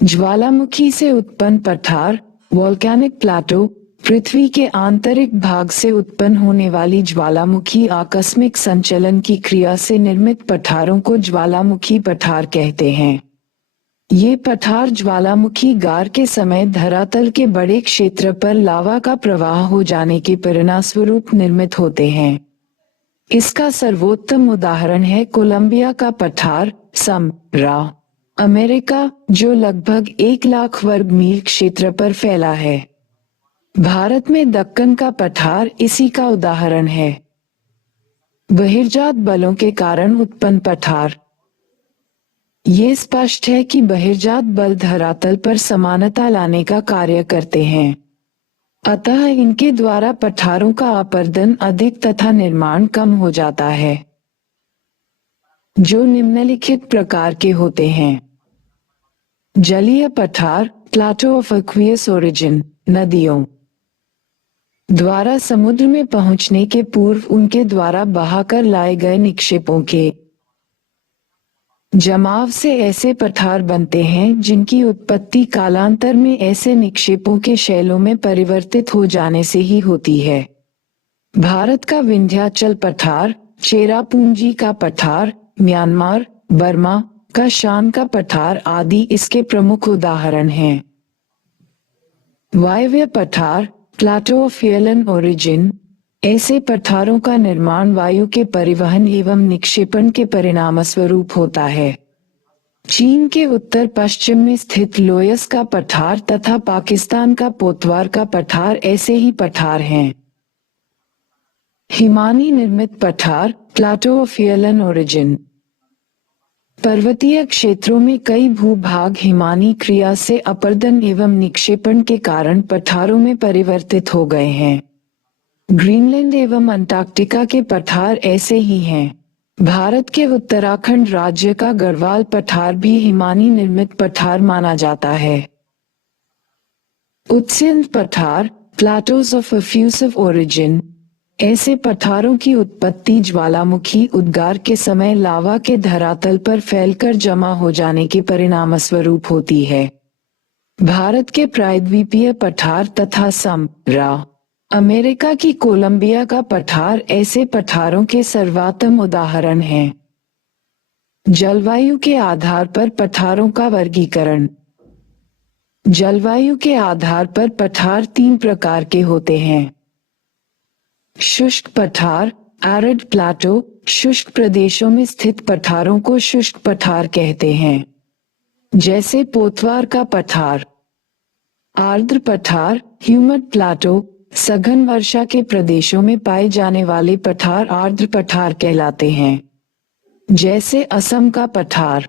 ज्वालामुखी से उत्पन्न पठार, वोल्केनिक प्लाटो, पृथ्वी के आंतरिक भाग से उत्पन्न होने वाली ज्वालामुखी आकस्मिक संचलन की क्रिया से निर्मित पठारों को ज्वालामुखी पठार कहते हैं। ये पठार ज्वालामुखी गार के समय धरातल के बड़े क्षेत्र पर लावा का प्रवाह हो जाने के परिणामस्वरूप निर्मित होते हैं। इसका सर्वोत्तम उदाहरण है कोलंबिया का पठार, समरा, अमेरिका, जो लगभग 1 लाख वर्ग मील क्षेत्र पर फैला है। भारत में दक्कन का पठार इसी का उदाहरण है। बहिर्जात बलों के कारण उत्पन्न पठार। ये स्पष्ट है कि बहिर्जात बल धरातल पर समानता लाने का कार्य करते हैं, अतः इनके द्वारा पठारों का अपरदन अधिक तथा निर्माण कम हो जाता है, जो निम्नलिखित प्रकार के होते हैं। जलीय पठार, प्लाटो ऑफ एक्वियस ओरिजिन, नदियों द्वारा समुद्र में पहुंचने के पूर्व उनके द्वारा बहाकर लाए गए निक्षेपों के जमाव से ऐसे पठार बनते हैं जिनकी उत्पत्ति कालांतर में ऐसे निक्षेपों के शैलों में परिवर्तित हो जाने से ही होती है। भारत का विंध्याचल पठार, चेरापूंजी का पठार, म्यांमार, बर्मा का शान का पठार आदि इसके प्रमुख उदाहरण हैं। वायव्य पठार, प्लाटो ऑफ येलन ओरिजिन, ऐसे पठारों का निर्माण वायु के परिवहन एवं निक्षेपण के परिणामस्वरूप होता है। चीन के उत्तर पश्चिम में स्थित लोयस का पठार तथा पाकिस्तान का पोतवार का पठार ऐसे ही पठार हैं। हिमानी निर्मित पठार, प्लाटो ऑफ येलन ओरिजिन, पर्वतीय क्षेत्रों में कई भूभाग हिमानी क्रिया से अपरदन एवं निक्षेपण के कारण पठारों में परिवर्तित हो गए हैं। ग्रीनलैंड एवं अंटार्कटिका के पठार ऐसे ही हैं। भारत के उत्तराखंड राज्य का गढ़वाल पठार भी हिमानी निर्मित पठार माना जाता है। उत्सिंध पठार, प्लाटोज ऑफ एफ्यूसिव ओरिजिन, ऐसे पठारों की उत्पत्ति ज्वालामुखी उद्गार के समय लावा के धरातल पर फैलकर जमा हो जाने के परिणामस्वरूप होती है। भारत के प्रायद्वीपीय पठार तथा समरा, अमेरिका की कोलंबिया का पठार ऐसे पठारों के सर्वोत्तम उदाहरण हैं। जलवायु के आधार पर पठारों का वर्गीकरण। जलवायु के आधार पर पठार 3 प्रकार के होते हैं। शुष्क पठार, एरिड प्लाटो, शुष्क प्रदेशों में स्थित पठारों को शुष्क पठार कहते हैं, जैसे पोतवार का पठार। आर्द्र पठार, ह्यूमिड प्लाटो, सघन वर्षा के प्रदेशों में पाए जाने वाले पठार आर्द्र पठार कहलाते हैं, जैसे असम का पठार।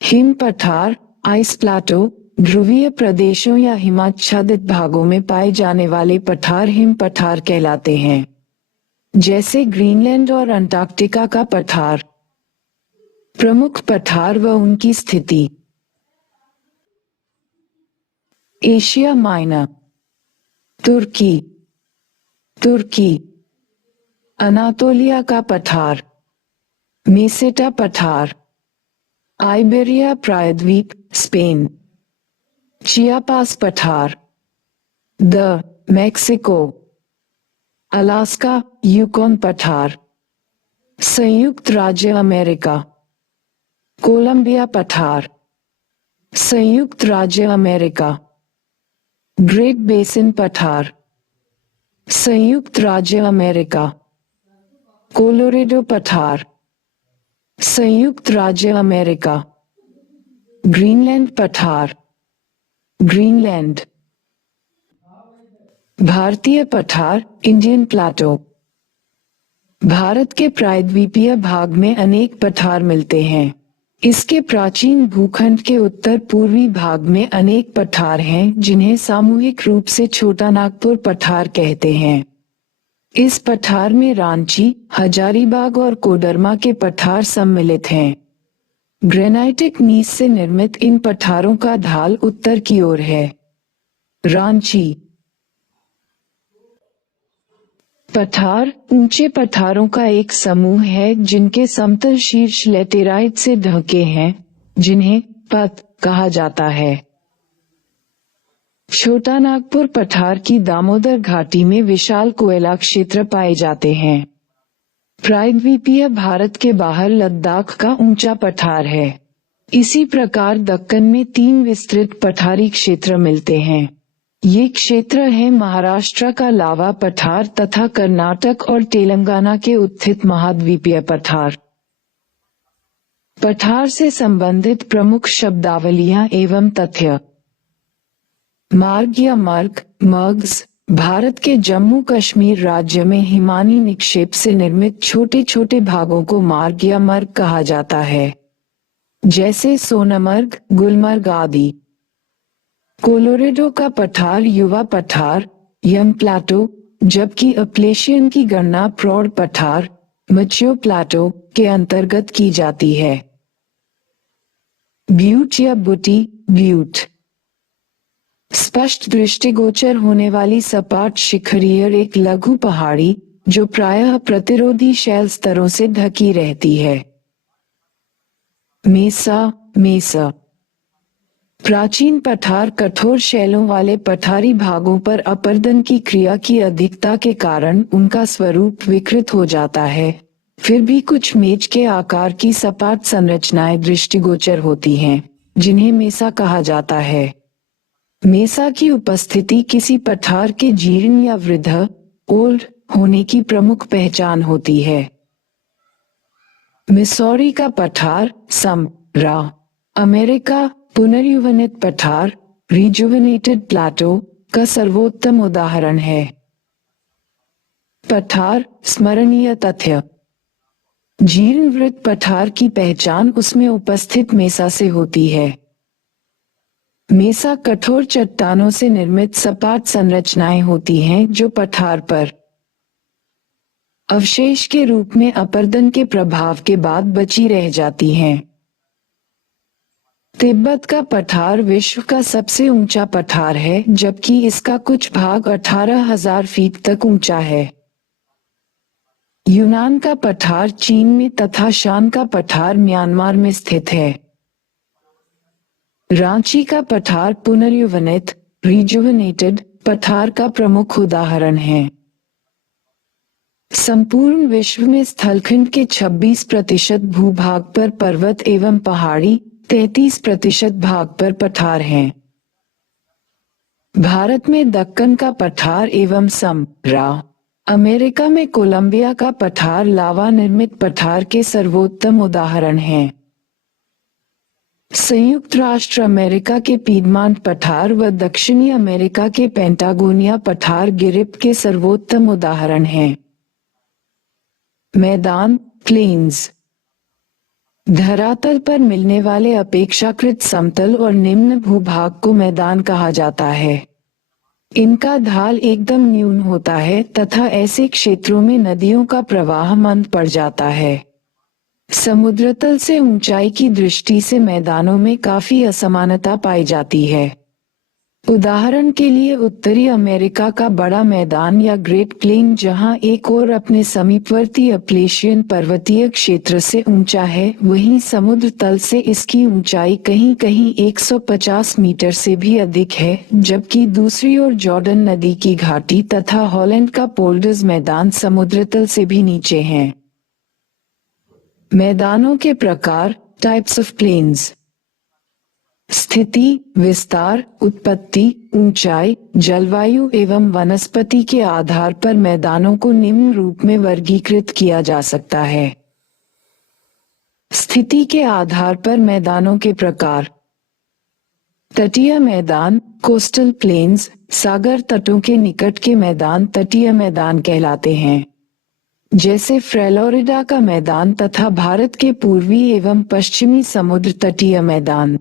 हिम पठार, आइस प्लाटो, ध्रुवीय प्रदेशों या हिमाच्छादित भागों में पाए जाने वाले पठार हिम पठार कहलाते हैं, जैसे ग्रीनलैंड और अंटार्कटिका का पठार। प्रमुख पठार व उनकी स्थिति। एशिया माइनर, तुर्की, तुर्की, अनातोलिया का पठार, मेसेटा पठार, आइबेरिया प्रायद्वीप, स्पेन, चियापास पठार, द मैक्सिको, अलास्का, यूकॉन पठार, संयुक्त राज्य अमेरिका, कोलंबिया पठार, संयुक्त राज्य अमेरिका, ग्रेट बेसिन पठार, संयुक्त राज्य अमेरिका, कोलोरेडो पठार, संयुक्त राज्य अमेरिका, ग्रीनलैंड पठार, ग्रीनलैंड। भारतीय पठार, इंडियन प्लाटो। भारत के प्रायद्वीपीय भाग में अनेक पठार मिलते हैं। इसके प्राचीन भूखंड के उत्तर पूर्वी भाग में अनेक पठार हैं जिन्हें सामूहिक रूप से छोटा नागपुर पठार कहते हैं। इस पठार में रांची, हजारीबाग और कोडरमा के पठार सम्मिलित हैं। ग्रेनाइटिक नीस से निर्मित इन पठारों का ढाल उत्तर की ओर है। रांची पठार ऊंचे पठारों का एक समूह है जिनके समतल शीर्ष लेटेराइट से ढके हैं, जिन्हें पथ कहा जाता है। छोटा नागपुर पठार की दामोदर घाटी में विशाल कोयला क्षेत्र पाए जाते हैं। प्रायद्वीपीय भारत के बाहर लद्दाख का ऊंचा पठार है। इसी प्रकार दक्कन में 3 विस्तृत पठारी क्षेत्र मिलते हैं। ये क्षेत्र है महाराष्ट्र का लावा पठार तथा कर्नाटक और तेलंगाना के उत्थित महाद्वीपीय पठार। पठार से संबंधित प्रमुख शब्दावलियां एवं तथ्य। मार्ग या मर्ग्स भारत के जम्मू कश्मीर राज्य में हिमानी निक्षेप से निर्मित छोटे छोटे भागों को मार्ग या मर्ग कहा जाता है, जैसे सोनमर्ग, गुलमर्ग आदि। कोलोरेडो का पठार युवा पठार यंग प्लाटो, जबकि अपलेशियन की गणना प्रौढ़ पठार मैच्योर प्लाटो के अंतर्गत की जाती है। ब्यूट या ब्यूट स्पष्ट दृष्टिगोचर होने वाली सपाट शिखरियर एक लघु पहाड़ी जो प्रायः प्रतिरोधी शैल स्तरों से ढकी रहती है। मेसा प्राचीन पठार कठोर शैलों वाले पठारी भागों पर अपर्दन की क्रिया की अधिकता के कारण उनका स्वरूप विकृत हो जाता है। फिर भी कुछ मेज के आकार की सपाट संरचनाएं दृष्टिगोचर होती हैं, जिन्हें मेसा कहा जाता है। मेसा की उपस्थिति किसी पठार के जीर्ण या वृद्ध ओल्ड होने की प्रमुख पहचान होती है। मिसौरी का पठार अमेरिका पुनर्युवनित पठार रिजुविनेटेड प्लाटो का सर्वोत्तम उदाहरण है। पठार स्मरणीय तथ्य। जीर्णवृत्त पठार की पहचान उसमें उपस्थित मेसा से होती है। मेसा कठोर चट्टानों से निर्मित सपाट संरचनाएं होती हैं जो पठार पर अवशेष के रूप में अपर्दन के प्रभाव के बाद बची रह जाती हैं। तिब्बत का पठार विश्व का सबसे ऊंचा पठार है, जबकि इसका कुछ भाग 18,000 फीट तक ऊंचा है। यूनान का पठार चीन में तथा शान का पठार म्यांमार में स्थित है। रांची का पठार पुनर्युवनित रिजुविनेटेड पठार का प्रमुख उदाहरण है। संपूर्ण विश्व में स्थलखंड के 26% भूभाग पर पर्वत एवं पहाड़ी, 33% भाग पर पठार हैं। भारत में दक्कन का पठार एवं अमेरिका में कोलंबिया का पठार लावा निर्मित पठार के सर्वोत्तम उदाहरण हैं। संयुक्त राष्ट्र अमेरिका के पीडमांट पठार व दक्षिणी अमेरिका के पेंटागोनिया पठार गिरिप के सर्वोत्तम उदाहरण हैं। मैदान प्लेन्स धरातल पर मिलने वाले अपेक्षाकृत समतल और निम्न भूभाग को मैदान कहा जाता है। इनका ढाल एकदम न्यून होता है तथा ऐसे क्षेत्रों में नदियों का प्रवाह मंद पड़ जाता है। समुद्रतल से ऊंचाई की दृष्टि से मैदानों में काफी असमानता पाई जाती है। उदाहरण के लिए उत्तरी अमेरिका का बड़ा मैदान या ग्रेट प्लेन, जहां एक ओर अपने समीपवर्ती अपलेशियन पर्वतीय क्षेत्र से ऊंचा है, वहीं समुद्र तल से इसकी ऊंचाई कहीं कहीं 150 मीटर से भी अधिक है, जबकि दूसरी ओर जॉर्डन नदी की घाटी तथा हॉलैंड का पोल्डर्स मैदान समुद्रतल से भी नीचे हैं। मैदानों के प्रकार टाइप्स ऑफ प्लेन्स। स्थिति, विस्तार, उत्पत्ति, ऊंचाई, जलवायु एवं वनस्पति के आधार पर मैदानों को निम्न रूप में वर्गीकृत किया जा सकता है। स्थिति के आधार पर मैदानों के प्रकार। तटीय मैदान कोस्टल प्लेन्स, सागर तटों के निकट के मैदान तटीय मैदान कहलाते हैं। जैसे फ्लोरिडा का मैदान तथा भारत के पूर्वी एवं पश्चिमी समुद्र तटीय मैदान।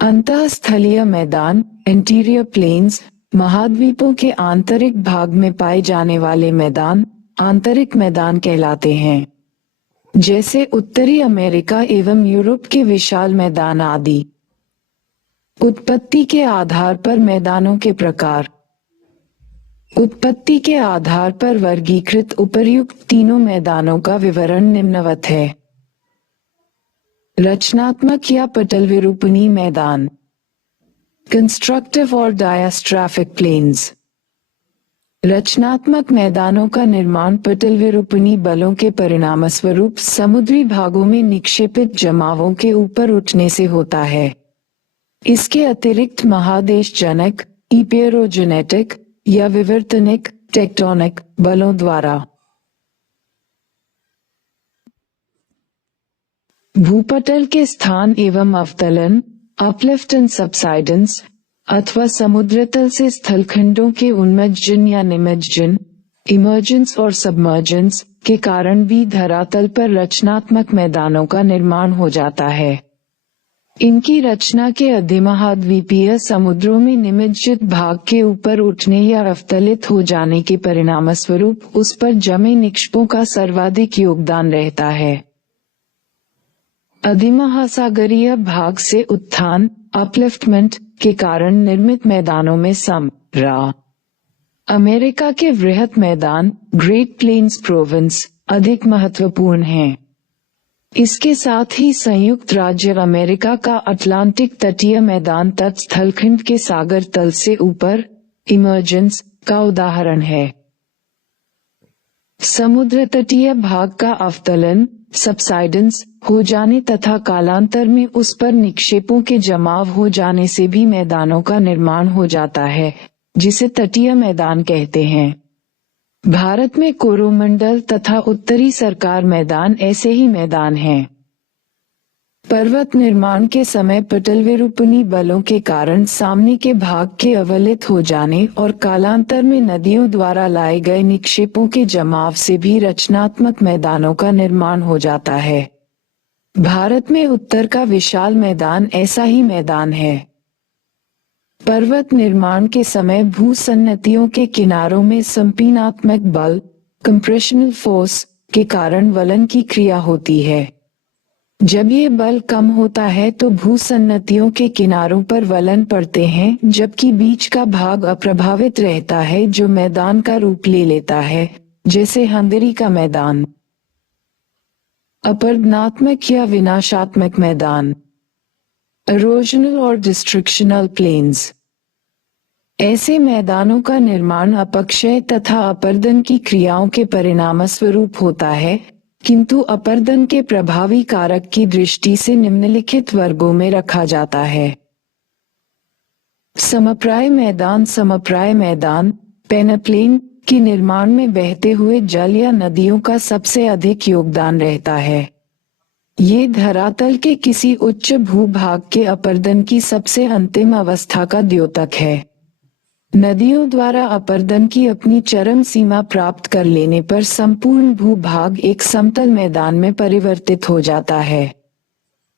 अंतःस्थलीय मैदान, इंटीरियर प्लेन्स, महाद्वीपों के आंतरिक भाग में पाए जाने वाले मैदान आंतरिक मैदान कहलाते हैं, जैसे उत्तरी अमेरिका एवं यूरोप के विशाल मैदान आदि। उत्पत्ति के आधार पर मैदानों के प्रकार। उत्पत्ति के आधार पर वर्गीकृत उपर्युक्त तीनों मैदानों का विवरण निम्नवत है। रचनात्मक या पटल विरूपणी मैदान, कंस्ट्रक्टिव और डायस्ट्रैफिक प्लेन्स। रचनात्मक मैदानों का निर्माण पटल विरूपणी बलों के परिणामस्वरूप समुद्री भागों में निक्षेपित जमावों के ऊपर उठने से होता है। इसके अतिरिक्त महादेशजनक, इपेरोजेनेटिक या विवर्तनिक, टेक्टोनिक बलों द्वारा। भूपटल के स्थान एवं अवतलन, अपलिफ्ट एंड सबसाइडेंस, अथवा समुद्रतल से स्थलखंडों के उन्मज्जन या निमज्जन, इमर्जेंस और सबमर्जेंस के कारण भी धरातल पर रचनात्मक मैदानों का निर्माण हो जाता है। इनकी रचना के अधिमहाद्वीपीय समुद्रों में निमज्जित भाग के ऊपर उठने या अवतलित हो जाने के परिणामस्वरूप उस पर जमे निक्षेपों का सर्वाधिक योगदान रहता है। अधिमहासागरीय भाग से उत्थान, अपलिफ्टमेंट के कारण निर्मित मैदानों में अमेरिका के वृहत मैदान, ग्रेट प्लेन्स प्रोविंस अधिक महत्वपूर्ण हैं। इसके साथ ही संयुक्त राज्य अमेरिका का अटलांटिक तटीय मैदान तत्स्थलखंड के सागर तल से ऊपर इमर्जेंस का उदाहरण है। समुद्र तटीय भाग का अवतलन, सबसाइडेंस हो जाने तथा कालांतर में उस पर निक्षेपों के जमाव हो जाने से भी मैदानों का निर्माण हो जाता है, जिसे तटीय मैदान कहते हैं। भारत में कोरोमंडल तथा उत्तरी सरकार मैदान ऐसे ही मैदान हैं। पर्वत निर्माण के समय पटल विरूपणी बलों के कारण सामने के भाग के अवलित हो जाने और कालांतर में नदियों द्वारा लाए गए निक्षेपों के जमाव से भी रचनात्मक मैदानों का निर्माण हो जाता है। भारत में उत्तर का विशाल मैदान ऐसा ही मैदान है। पर्वत निर्माण के समय भूसन्नतियों के किनारों में संपीनात्मक बल, कंप्रेशनल फोर्स के कारण वलन की क्रिया होती है। जब ये बल कम होता है तो भूसन्नतियों के किनारों पर वलन पड़ते हैं, जबकि बीच का भाग अप्रभावित रहता है जो मैदान का रूप ले लेता है, जैसे हंगरी का मैदान। अपरदनात्मक या विनाशात्मक मैदान, इरोजनल और डिस्ट्रक्शनल प्लेन्स। ऐसे मैदानों का निर्माण अपक्षय तथा अपर्दन की क्रियाओं के परिणामस्वरूप होता है, किंतु अपर्दन के प्रभावी कारक की दृष्टि से निम्नलिखित वर्गों में रखा जाता है। समप्राय मैदान, समप्राय मैदान पेनप्लेन के निर्माण में बहते हुए जल या नदियों का सबसे अधिक योगदान रहता है। ये धरातल के किसी उच्च भूभाग के अपर्दन की सबसे अंतिम अवस्था का द्योतक है। नदियों द्वारा अपर्दन की अपनी चरम सीमा प्राप्त कर लेने पर संपूर्ण भूभाग एक समतल मैदान में परिवर्तित हो जाता है।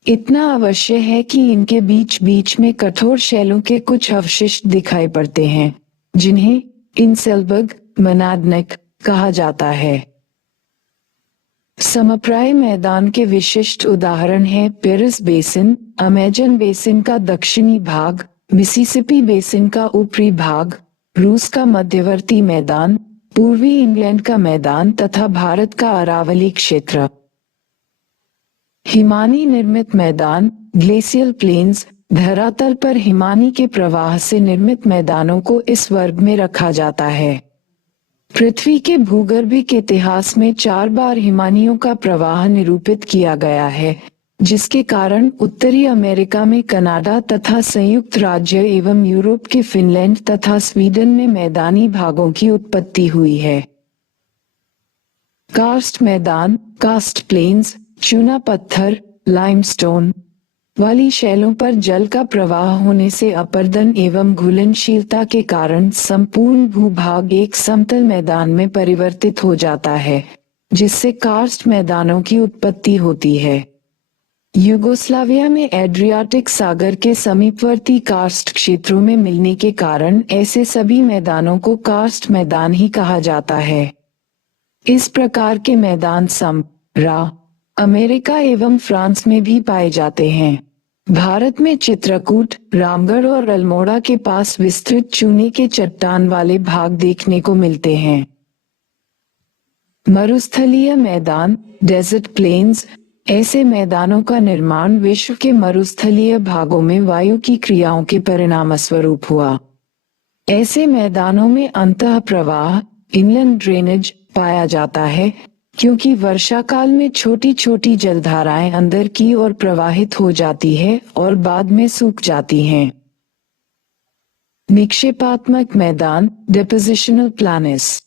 इतना अवश्य है कि इनके बीच बीच में कठोर शैलों के कुछ अवशिष्ट दिखाई पड़ते हैं, जिन्हें इंसेलबर्ग मनाडनेक कहा जाता है। समप्राय मैदान के विशिष्ट उदाहरण हैं पेरिस बेसिन, अमेजन बेसिन का दक्षिणी भाग, मिसिसिपी बेसिन का ऊपरी भाग, रूस का मध्यवर्ती मैदान, पूर्वी इंग्लैंड का मैदान तथा भारत का अरावली क्षेत्र। हिमानी निर्मित मैदान, ग्लेशियल प्लेन्स, धरातल पर हिमानी के प्रवाह से निर्मित मैदानों को इस वर्ग में रखा जाता है। पृथ्वी के भूगर्भिक इतिहास में 4 बार हिमानियों का प्रवाह निरूपित किया गया है, जिसके कारण उत्तरी अमेरिका में कनाडा तथा संयुक्त राज्य एवं यूरोप के फिनलैंड तथा स्वीडन में मैदानी भागों की उत्पत्ति हुई है। कार्स्ट मैदान, कास्ट प्लेन्स, चूना पत्थर, लाइमस्टोन। वाली शैलों पर जल का प्रवाह होने से अपर्दन एवं घुलनशीलता के कारण संपूर्ण भूभाग एक समतल मैदान में परिवर्तित हो जाता है, जिससे कार्स्ट मैदानों की उत्पत्ति होती है। यूगोस्लाविया में एड्रियाटिक सागर के समीपवर्ती कार्स्ट क्षेत्रों में मिलने के कारण ऐसे सभी मैदानों को कार्स्ट मैदान ही कहा जाता है। इस प्रकार के मैदान अमेरिका एवं फ्रांस में भी पाए जाते हैं। भारत में चित्रकूट, रामगढ़ और अल्मोड़ा के पास विस्तृत चूने के चट्टान वाले भाग देखने को मिलते हैं। मरुस्थलीय मैदान, डेजर्ट प्लेन्स, ऐसे मैदानों का निर्माण विश्व के मरुस्थलीय भागों में वायु की क्रियाओं के परिणामस्वरूप हुआ। ऐसे मैदानों में अंतः प्रवाह, इनलैंड ड्रेनेज पाया जाता है, क्योंकि वर्षा काल में छोटी छोटी जलधाराएं अंदर की ओर प्रवाहित हो जाती है और बाद में सूख जाती हैं। निक्षेपात्मक मैदान, डिपोजिशनल प्लानिस,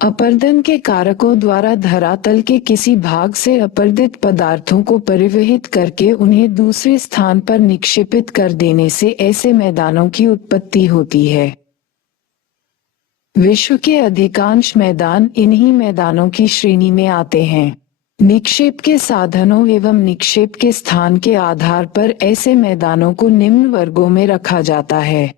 अपर्दन के कारकों द्वारा धरातल के किसी भाग से अपर्दित पदार्थों को परिवहित करके उन्हें दूसरे स्थान पर निक्षेपित कर देने से ऐसे मैदानों की उत्पत्ति होती है। विश्व के अधिकांश मैदान इन्हीं मैदानों की श्रेणी में आते हैं। निक्षेप के साधनों एवं निक्षेप के स्थान के आधार पर ऐसे मैदानों को निम्न वर्गों में रखा जाता है।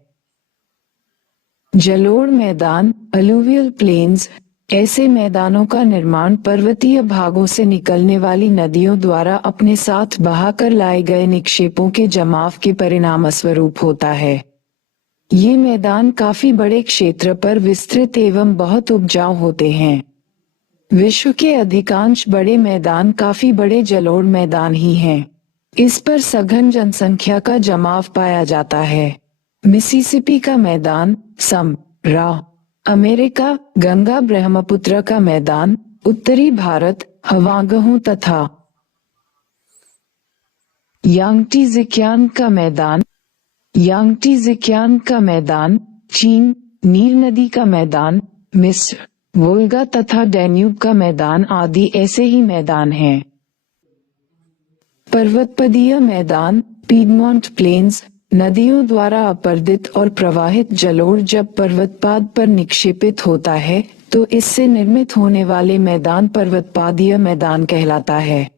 जलोढ़ मैदान, अलूवियल प्लेन्स, ऐसे मैदानों का निर्माण पर्वतीय भागों से निकलने वाली नदियों द्वारा अपने साथ बहाकर लाए गए निक्षेपों के जमाव के परिणामस्वरूप होता है। ये मैदान काफी बड़े क्षेत्र पर विस्तृत एवं बहुत उपजाऊ होते हैं। विश्व के अधिकांश बड़े मैदान काफी बड़े जलोढ़ मैदान ही हैं। इस पर सघन जनसंख्या का जमाव पाया जाता है। मिसिसिपी का मैदान, अमेरिका, गंगा ब्रह्मपुत्र का मैदान, उत्तरी भारत, हवागहूं तथा यांगटीज़िकियान का मैदान, चीन, नील नदी का मैदान, मिस्र, वोल्गा तथा डैन्यूब का मैदान आदि ऐसे ही मैदान हैं। पर्वतपदीय मैदान, पीडमोंट प्लेन्स, नदियों द्वारा अपर्दित और प्रवाहित जलोढ़ जब पर्वतपाद पर निक्षेपित होता है तो इससे निर्मित होने वाले मैदान पर्वतपादीय मैदान कहलाता है।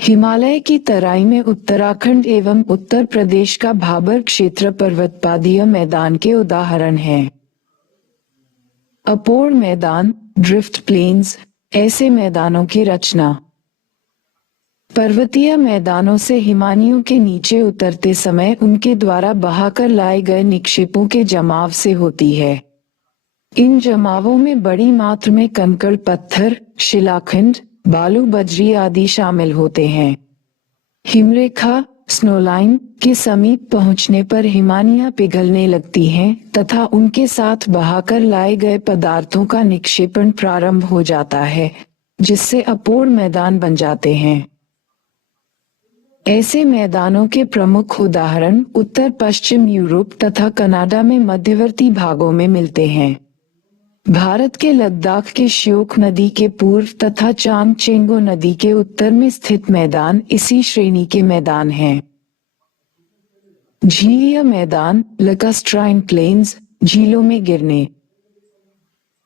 हिमालय की तराई में उत्तराखंड एवं उत्तर प्रदेश का भाबर क्षेत्र पर्वतपादीय मैदान के उदाहरण हैं। अपोर मैदान, ड्रिफ्ट प्लेन्स, ऐसे मैदानों की रचना पर्वतीय मैदानों से हिमानियों के नीचे उतरते समय उनके द्वारा बहाकर लाए गए निक्षेपों के जमाव से होती है। इन जमावों में बड़ी मात्रा में कंकड़ पत्थर, शिलाखंड, बालू बजरी आदि शामिल होते हैं। हिमरेखा, स्नोलाइन के समीप पहुंचने पर हिमानियां पिघलने लगती हैं तथा उनके साथ बहाकर लाए गए पदार्थों का निक्षेपण प्रारंभ हो जाता है, जिससे अपोर मैदान बन जाते हैं। ऐसे मैदानों के प्रमुख उदाहरण उत्तर पश्चिम यूरोप तथा कनाडा में मध्यवर्ती भागों में मिलते हैं। भारत के लद्दाख के श्योक नदी के पूर्व तथा चांगचेंगो नदी के उत्तर में स्थित मैदान इसी श्रेणी के मैदान हैं। झीलीय मैदान, लैक्स्ट्राइन प्लेन्स, झीलों में गिरने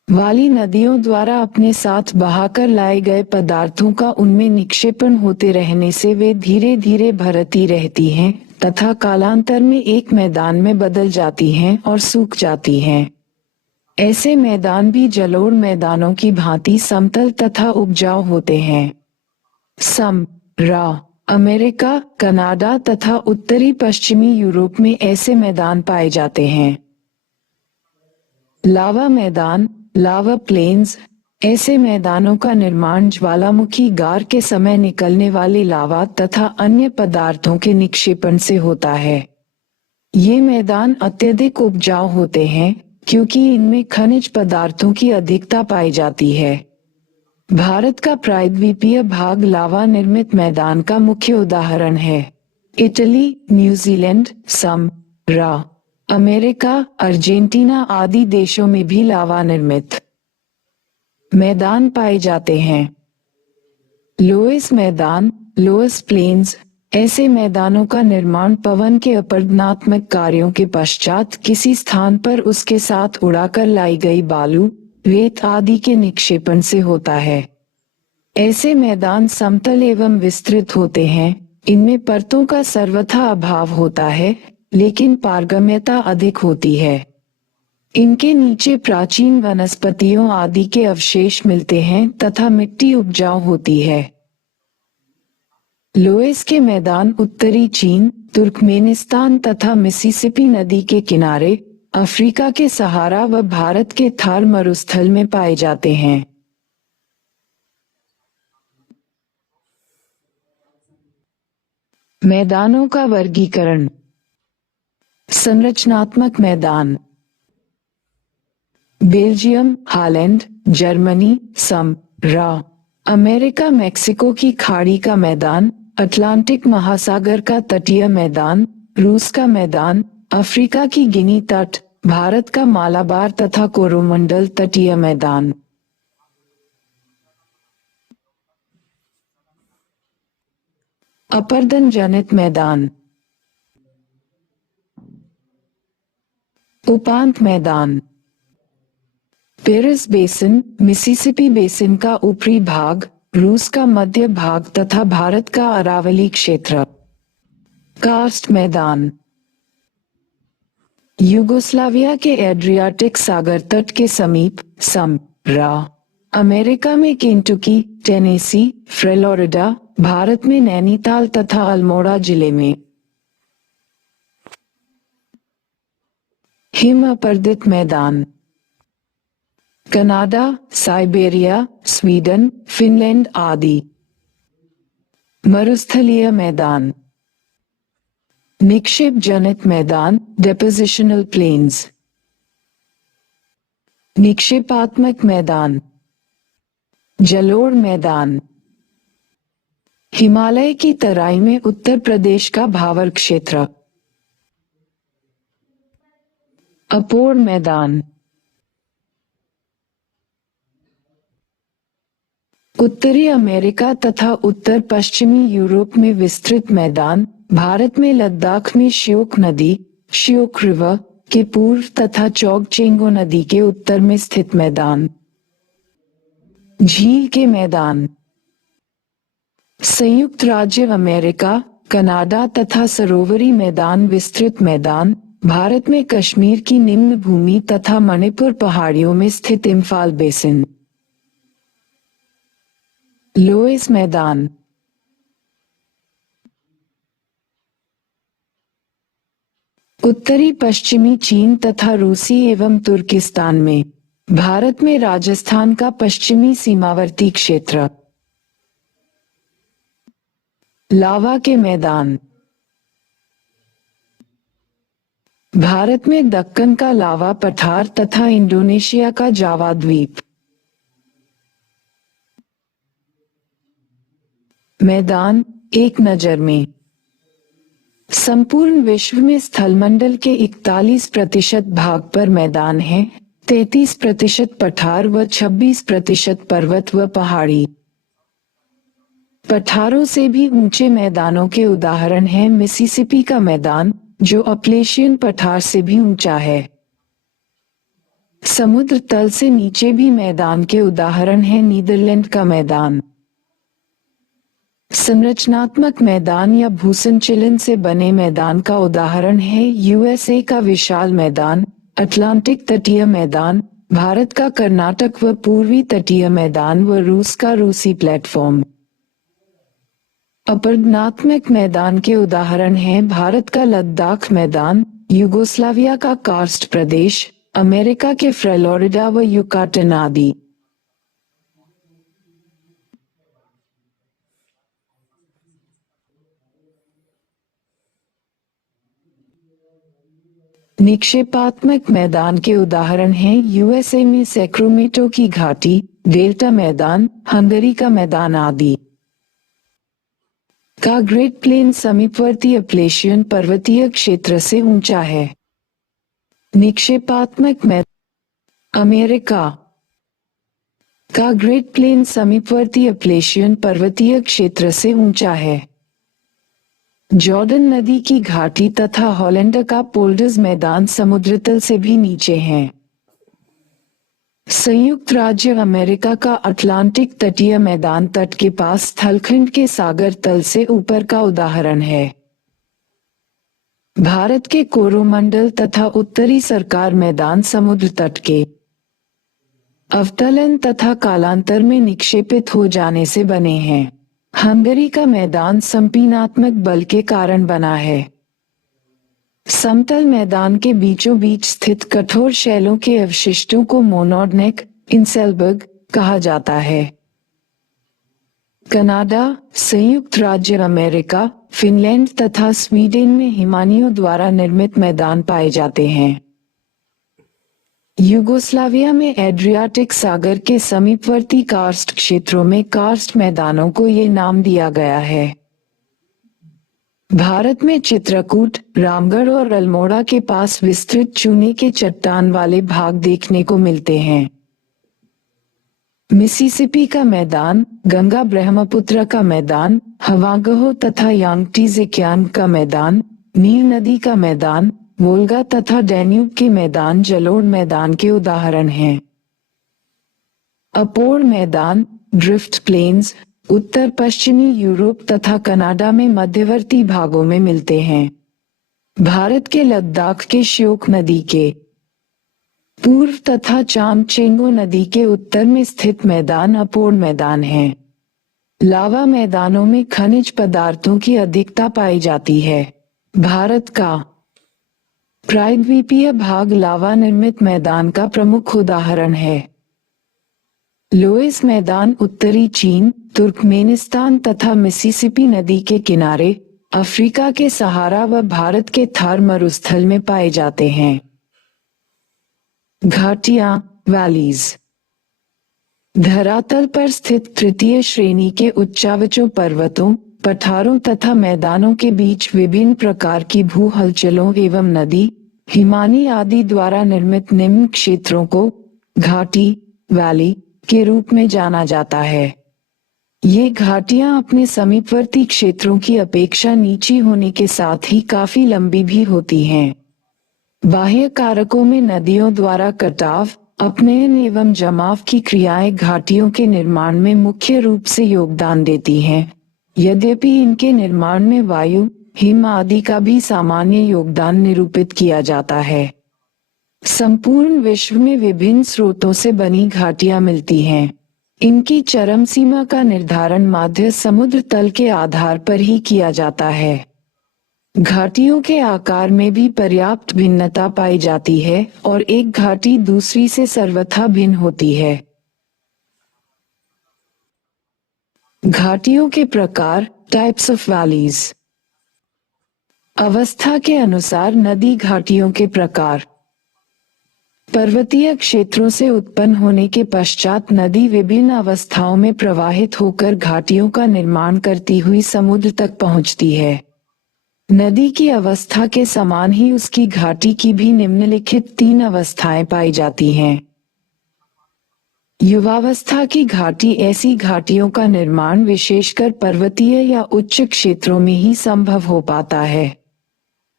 वाली नदियों द्वारा अपने साथ बहाकर लाए गए पदार्थों का उनमें निक्षेपण होते रहने से वे धीरे धीरे भरती रहती हैं तथा कालांतर में एक मैदान में बदल जाती हैं और सूख जाती हैं। ऐसे मैदान भी जलोढ़ मैदानों की भांति समतल तथा उपजाऊ होते हैं। अमेरिका, कनाडा तथा उत्तरी पश्चिमी यूरोप में ऐसे मैदान पाए जाते हैं। लावा मैदान, लावा प्लेन्स, ऐसे मैदानों का निर्माण ज्वालामुखी गार के समय निकलने वाली लावा तथा अन्य पदार्थों के निक्षेपण से होता है। ये मैदान अत्यधिक उपजाऊ होते हैं क्योंकि इनमें खनिज पदार्थों की अधिकता पाई जाती है। भारत का प्रायद्वीपीय भाग लावा निर्मित मैदान का मुख्य उदाहरण है। इटली, न्यूजीलैंड, अमेरिका, अर्जेंटीना आदि देशों में भी लावा निर्मित मैदान पाए जाते हैं। लोएस मैदान, लोएस प्लेन्स, ऐसे मैदानों का निर्माण पवन के अपरदनात्मक कार्यों के पश्चात किसी स्थान पर उसके साथ उड़ाकर लाई गई बालू, रेत आदि के निक्षेपण से होता है। ऐसे मैदान समतल एवं विस्तृत होते हैं, इनमें परतों का सर्वथा अभाव होता है, लेकिन पारगम्यता अधिक होती है। इनके नीचे प्राचीन वनस्पतियों आदि के अवशेष मिलते हैं तथा मिट्टी उपजाऊ होती है। लोएस के मैदान उत्तरी चीन, तुर्कमेनिस्तान तथा मिसिसिपी नदी के किनारे, अफ्रीका के सहारा व भारत के थार मरुस्थल में पाए जाते हैं। मैदानों का वर्गीकरण। संरचनात्मक मैदान। Belgium, Holland, Germany, America Mexico की खाड़ी का मैदान, अटलांटिक महासागर का तटीय मैदान, रूस का मैदान, अफ्रीका की गिनी तट, भारत का मालाबार तथा कोरोमंडल तटीय मैदान। अपरदन जनित मैदान। उपांत मैदान। पेरिस बेसिन, मिसिसिपी बेसिन का ऊपरी भाग, रूस का मध्य भाग तथा भारत का अरावली क्षेत्र। कार्स्ट मैदान। यूगोस्लाविया के एड्रियाटिक सागर तट के समीप, अमेरिका में केंटुकी, टेनेसी, फ्लोरिडा, भारत में नैनीताल तथा अल्मोड़ा जिले में। हिम अपर्दित मैदान। कनाडा, साइबेरिया, स्वीडन, फिनलैंड आदि। मरुस्थलीय मैदान। निक्षेप जनित मैदान, डेपोजिशनल प्लेन्स। निक्षेपात्मक मैदान। जलोढ़ मैदान। हिमालय की तराई में उत्तर प्रदेश का भावर क्षेत्र। अपोर मैदान। उत्तरी अमेरिका तथा उत्तर पश्चिमी यूरोप में विस्तृत मैदान, भारत में लद्दाख में श्योक नदी, श्योक रिवर के पूर्व तथा चोगचेंगो नदी के उत्तर में स्थित मैदान। झील के मैदान। संयुक्त राज्य अमेरिका, कनाडा तथा सरोवरी मैदान विस्तृत मैदान, भारत में कश्मीर की निम्न भूमि तथा मणिपुर पहाड़ियों में स्थित इम्फाल बेसिन। लोएस मैदान। उत्तरी पश्चिमी चीन तथा रूसी एवं तुर्किस्तान में, भारत में राजस्थान का पश्चिमी सीमावर्ती क्षेत्र। लावा के मैदान। भारत में दक्कन का लावा पठार तथा इंडोनेशिया का जावा द्वीप। मैदान एक नजर में। संपूर्ण विश्व में स्थलमंडल के 41% भाग पर मैदान है, 33% पठार व 26% पर्वत व पहाड़ी। पठारों से भी ऊंचे मैदानों के उदाहरण हैं मिसिसिपी का मैदान, जो अपलेशियन पठार से भी ऊंचा है। समुद्र तल से नीचे भी मैदान के उदाहरण हैं नीदरलैंड का मैदान। संरचनात्मक मैदान या भूसंचलन से बने मैदान का उदाहरण है यूएसए का विशाल मैदान, अटलांटिक तटीय मैदान, भारत का कर्नाटक व पूर्वी तटीय मैदान व रूस का रूसी प्लेटफॉर्म। अपरदनात्मक मैदान के उदाहरण हैं भारत का लद्दाख मैदान, यूगोस्लाविया का कार्स्ट प्रदेश, अमेरिका के फ्लोरिडा व युकाटन आदि। निक्षेपात्मक मैदान के उदाहरण हैं यूएसए में सैक्रामेंटो की घाटी, डेल्टा मैदान, हंगरी का मैदान आदि। का ग्रेट प्लेन समीपवर्ती अपलेशियन पर्वतीय क्षेत्र से ऊंचा है। निक्षेपात्मक मैदान। अमेरिका का ग्रेट प्लेन समीपवर्ती अपलेशियन पर्वतीय क्षेत्र से ऊंचा है। जॉर्डन नदी की घाटी तथा हॉलैंड का पोल्डर्स मैदान समुद्र तल से भी नीचे हैं। संयुक्त राज्य अमेरिका का अटलांटिक तटीय मैदान तट के पास स्थलखंड के सागर तल से ऊपर का उदाहरण है। भारत के कोरोमंडल तथा उत्तरी सरकार मैदान समुद्र तट के अवतलन तथा कालांतर में निक्षेपित हो जाने से बने हैं। हंगरी का मैदान संपीनात्मक बल के कारण बना है। समतल मैदान के बीचों बीच स्थित कठोर शैलों के अवशिष्टों को मोनोडनेक इंसेलबर्ग कहा जाता है। कनाडा, संयुक्त राज्य अमेरिका, फिनलैंड तथा स्वीडन में हिमानियों द्वारा निर्मित मैदान पाए जाते हैं। यूगोस्लाविया में एड्रियाटिक सागर के समीपवर्ती कार्स्ट क्षेत्रों में कार्स्ट मैदानों को ये नाम दिया गया है। भारत में चित्रकूट, रामगढ़ और अल्मोड़ा के पास विस्तृत चूने के चट्टान वाले भाग देखने को मिलते हैं। मिसिसिपी का मैदान, गंगा ब्रह्मपुत्र का मैदान, हवागहो तथा यांगटीज़ेकियान का मैदान, नील नदी का मैदान, वोल्गा तथा डैन्यूब के मैदान जलोढ़ मैदान के उदाहरण हैं। अपोर मैदान, ड्रिफ्ट प्लेन्स, उत्तर पश्चिमी यूरोप तथा कनाडा में मध्यवर्ती भागों में मिलते हैं। भारत के लद्दाख के श्योक नदी के पूर्व तथा चांगचेंगो नदी के उत्तर में स्थित मैदान अपोर मैदान है। लावा मैदानों में खनिज पदार्थों की अधिकता पाई जाती है। भारत का प्रायद्वीपीय भाग लावा निर्मित मैदान का प्रमुख उदाहरण है। लोएस मैदान उत्तरी चीन, तुर्कमेनिस्तान तथा मिसिसिपी नदी के किनारे, अफ्रीका के सहारा व भारत के थार मरुस्थल में पाए जाते हैं। घाटियां, वैलीज, धरातल पर स्थित तृतीय श्रेणी के उच्चावचों पर्वतों, पठारों तथा मैदानों के बीच विभिन्न प्रकार की भू हलचलों एवं नदी, हिमानी आदि द्वारा निर्मित निम्न क्षेत्रों को घाटी, वैली के रूप में जाना जाता है। ये घाटियां अपने समीपवर्ती क्षेत्रों की अपेक्षा नीची होने के साथ ही काफी लंबी भी होती हैं। बाह्य कारकों में नदियों द्वारा कटाव, अपनयन एवं जमाव की क्रियाएं घाटियों के निर्माण में मुख्य रूप से योगदान देती हैं, यद्यपि इनके निर्माण में वायु, हिम आदि का भी सामान्य योगदान निरूपित किया जाता है। संपूर्ण विश्व में विभिन्न स्रोतों से बनी घाटियां मिलती हैं। इनकी चरम सीमा का निर्धारण माध्य समुद्र तल के आधार पर ही किया जाता है। घाटियों के आकार में भी पर्याप्त भिन्नता पाई जाती है और एक घाटी दूसरी से सर्वथा भिन्न होती है। घाटियों के प्रकार, टाइप्स ऑफ वैलीज। अवस्था के अनुसार नदी घाटियों के प्रकार। पर्वतीय क्षेत्रों से उत्पन्न होने के पश्चात नदी विभिन्न अवस्थाओं में प्रवाहित होकर घाटियों का निर्माण करती हुई समुद्र तक पहुंचती है। नदी की अवस्था के समान ही उसकी घाटी की भी निम्नलिखित 3 अवस्थाएं पाई जाती हैं। युवावस्था की घाटी ऐसी घाटियों का निर्माण विशेषकर पर्वतीय या उच्च क्षेत्रों में ही संभव हो पाता है।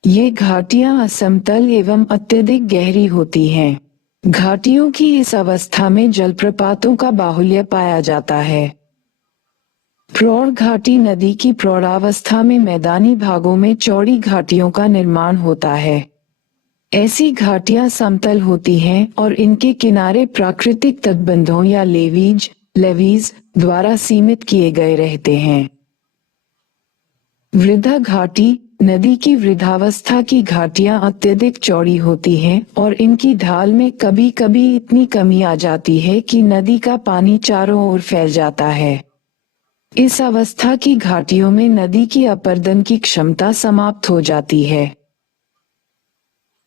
ये घाटियां असमतल एवं अत्यधिक गहरी होती हैं। घाटियों की इस अवस्था में जलप्रपातों का बाहुल्य पाया जाता है। प्रौढ़ घाटी नदी की प्रौढ़ावस्था में मैदानी भागों में चौड़ी घाटियों का निर्माण होता है। ऐसी घाटियां समतल होती हैं और इनके किनारे प्राकृतिक तटबंधों या लेवीज द्वारा सीमित किए गए रहते हैं। वृद्धा घाटी नदी की वृद्धावस्था की घाटियां अत्यधिक चौड़ी होती हैं और इनकी ढाल में कभी कभी इतनी कमी आ जाती है कि नदी का पानी चारों ओर फैल जाता है। इस अवस्था की घाटियों में नदी की अपर्दन की क्षमता समाप्त हो जाती है।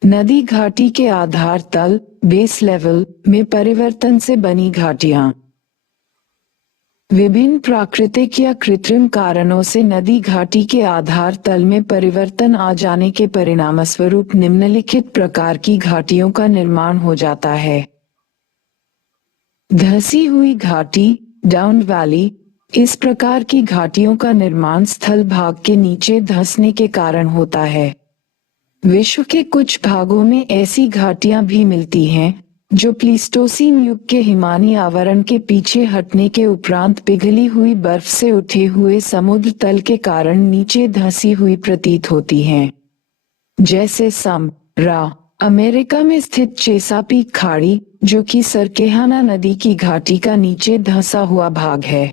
नदी घाटी के आधार तल बेस लेवल में परिवर्तन से बनी घाटियां। विभिन्न प्राकृतिक या कृत्रिम कारणों से नदी घाटी के आधार तल में परिवर्तन आ जाने के परिणामस्वरूप निम्नलिखित प्रकार की घाटियों का निर्माण हो जाता है। धंसी हुई घाटी, डाउन वैली, इस प्रकार की घाटियों का निर्माण स्थल भाग के नीचे धंसने के कारण होता है। विश्व के कुछ भागों में ऐसी घाटियां भी मिलती हैं, जो प्लीस्टोसीन युग के हिमानी आवरण के पीछे हटने के उपरांत पिघली हुई बर्फ से उठे हुए समुद्र तल के कारण नीचे धंसी हुई प्रतीत होती हैं। जैसे अमेरिका में स्थित चेसापीक खाड़ी, जो कि सरकेहाना नदी की घाटी का नीचे धंसा हुआ भाग है।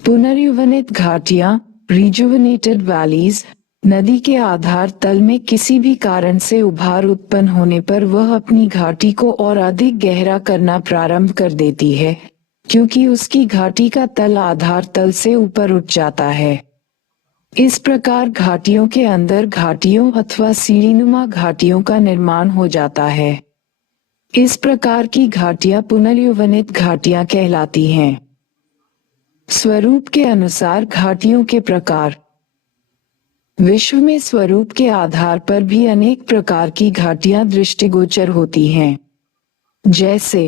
पुनर्युवनित घाटियां, रिजुवनेटेड वैलीज, नदी के आधार तल में किसी भी कारण से उभार उत्पन्न होने पर वह अपनी घाटी को और अधिक गहरा करना प्रारंभ कर देती है, क्योंकि उसकी घाटी का तल आधार तल से ऊपर उठ जाता है। इस प्रकार घाटियों के अंदर घाटियों अथवा सीढ़ीनुमा घाटियों का निर्माण हो जाता है। इस प्रकार की घाटियां पुनर्युवनित घाटियां कहलाती हैं। स्वरूप के अनुसार घाटियों के प्रकार। विश्व में स्वरूप के आधार पर भी अनेक प्रकार की घाटियां दृष्टिगोचर होती हैं। जैसे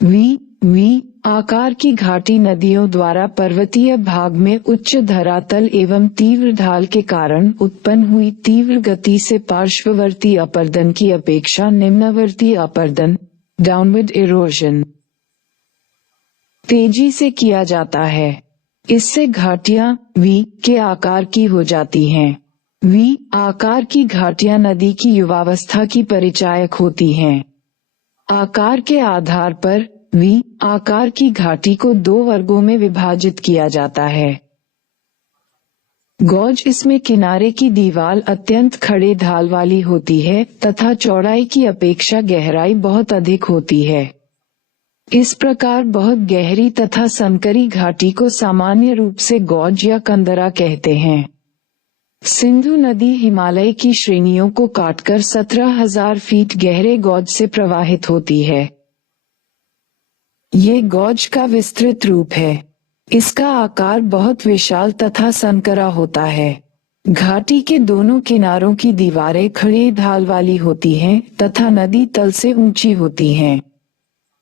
वी आकार की घाटी नदियों द्वारा पर्वतीय भाग में उच्च धरातल एवं तीव्र ढाल के कारण उत्पन्न हुई तीव्र गति से पार्श्ववर्ती अपर्दन की अपेक्षा निम्नवर्ती अपर्दन, डाउनवर्ड इरोजन, तेजी से किया जाता है। इससे घाटियां वी के आकार की हो जाती हैं। वी आकार की घाटियां नदी की युवावस्था की परिचायक होती हैं। आकार के आधार पर वी आकार की घाटी को दो वर्गों में विभाजित किया जाता है। गॉज, इसमें किनारे की दीवार अत्यंत खड़े ढाल वाली होती है तथा चौड़ाई की अपेक्षा गहराई बहुत अधिक होती है। इस प्रकार बहुत गहरी तथा संकरी घाटी को सामान्य रूप से गॉज या कंदरा कहते हैं। सिंधु नदी हिमालय की श्रेणियों को काटकर 17,000 फीट गहरे गॉज से प्रवाहित होती है। ये गॉज का विस्तृत रूप है। इसका आकार बहुत विशाल तथा संकरा होता है। घाटी के दोनों किनारों की दीवारें खड़ी ढाल वाली होती हैं तथा नदी तल से ऊंची होती हैं।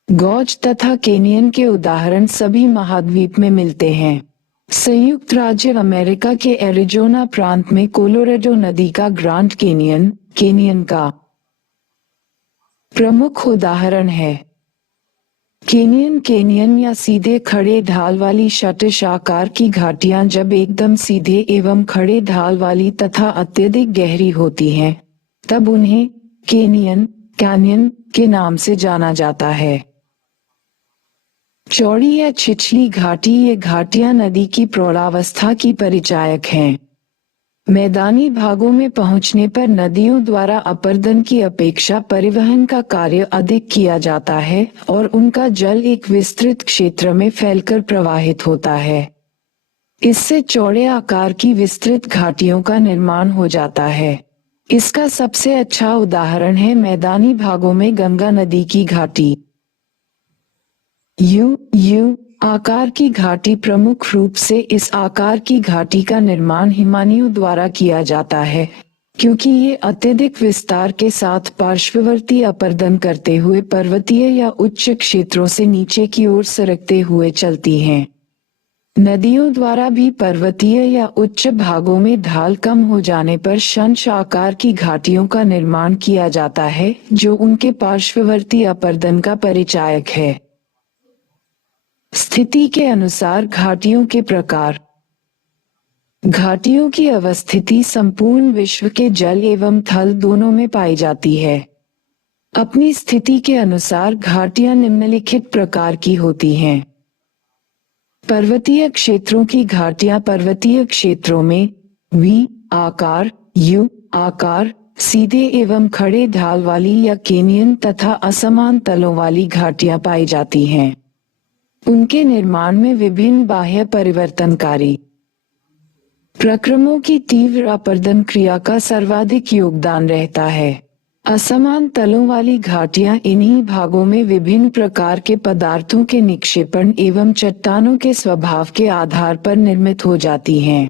गॉज तथा कैनियन के उदाहरण सभी महाद्वीप में मिलते हैं। संयुक्त राज्य अमेरिका के एरिजोना प्रांत में कोलोराडो नदी का ग्रांड कैनियन का प्रमुख उदाहरण है। कैनियन या सीधे खड़े ढाल वाली शटिश आकार की घाटियां जब एकदम सीधे एवं खड़े ढाल वाली तथा अत्यधिक गहरी होती हैं, तब उन्हें कैनियन के नाम से जाना जाता है। चौड़ी या छिछली घाटी, ये घाटियां नदी की प्रौढ़ावस्था की परिचायक हैं। मैदानी भागों में पहुंचने पर नदियों द्वारा अपर्दन की अपेक्षा परिवहन का कार्य अधिक किया जाता है और उनका जल एक विस्तृत क्षेत्र में फैलकर प्रवाहित होता है। इससे चौड़े आकार की विस्तृत घाटियों का निर्माण हो जाता है। इसका सबसे अच्छा उदाहरण है मैदानी भागों में गंगा नदी की घाटी। यू आकार की घाटी, प्रमुख रूप से इस आकार की घाटी का निर्माण हिमानियों द्वारा किया जाता है, क्योंकि ये अत्यधिक विस्तार के साथ पार्श्ववर्ती अपर्दन करते हुए पर्वतीय या उच्च क्षेत्रों से नीचे की ओर सरकते हुए चलती हैं। नदियों द्वारा भी पर्वतीय या उच्च भागों में ढाल कम हो जाने पर शंख आकार की घाटियों का निर्माण किया जाता है, जो उनके पार्श्ववर्ती अपर्दन का परिचायक है। स्थिति के अनुसार घाटियों के प्रकार। घाटियों की अवस्थिति संपूर्ण विश्व के जल एवं थल दोनों में पाई जाती है। अपनी स्थिति के अनुसार घाटियां निम्नलिखित प्रकार की होती हैं। पर्वतीय क्षेत्रों की घाटियां पर्वतीय क्षेत्रों में वी आकार, यू आकार, सीधे एवं खड़े ढाल वाली या कैनियन तथा असमान तलों वाली घाटियां पाई जाती हैं। उनके निर्माण में विभिन्न बाह्य परिवर्तनकारी प्रक्रमों की तीव्र अपर्दन क्रिया का सर्वाधिक योगदान रहता है। असमान तलों वाली घाटियां इन्हीं भागों में विभिन्न प्रकार के पदार्थों के निक्षेपण एवं चट्टानों के स्वभाव के आधार पर निर्मित हो जाती हैं।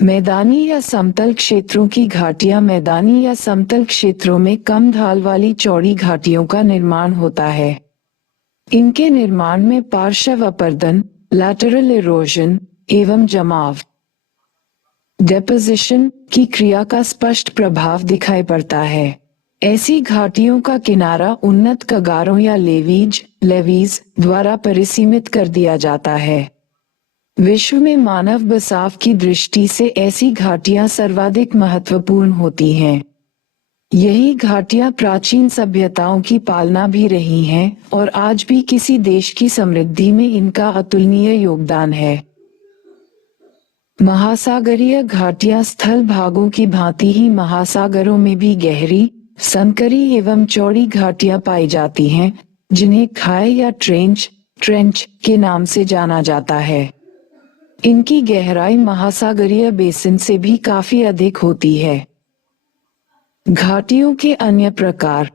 मैदानी या समतल क्षेत्रों की घाटियां मैदानी या समतल क्षेत्रों में कम ढाल वाली चौड़ी घाटियों का निर्माण होता है। इनके निर्माण में पार्श्व अपर्दन, लैटरल इरोजन एवं जमाव, डेपोजिशन की क्रिया का स्पष्ट प्रभाव दिखाई पड़ता है। ऐसी घाटियों का किनारा उन्नत कगारों या लेवीज द्वारा परिसीमित कर दिया जाता है। विश्व में मानव बसाव की दृष्टि से ऐसी घाटियां सर्वाधिक महत्वपूर्ण होती हैं। यही घाटियां प्राचीन सभ्यताओं की पालना भी रही हैं और आज भी किसी देश की समृद्धि में इनका अतुलनीय योगदान है। महासागरीय घाटियां स्थल भागों की भांति ही महासागरों में भी गहरी, संकरी एवं चौड़ी घाटियां पाई जाती हैं, जिन्हें खाई या ट्रेंच के नाम से जाना जाता है। इनकी गहराई महासागरीय बेसिन से भी काफी अधिक होती है। घाटियों के अन्य प्रकार: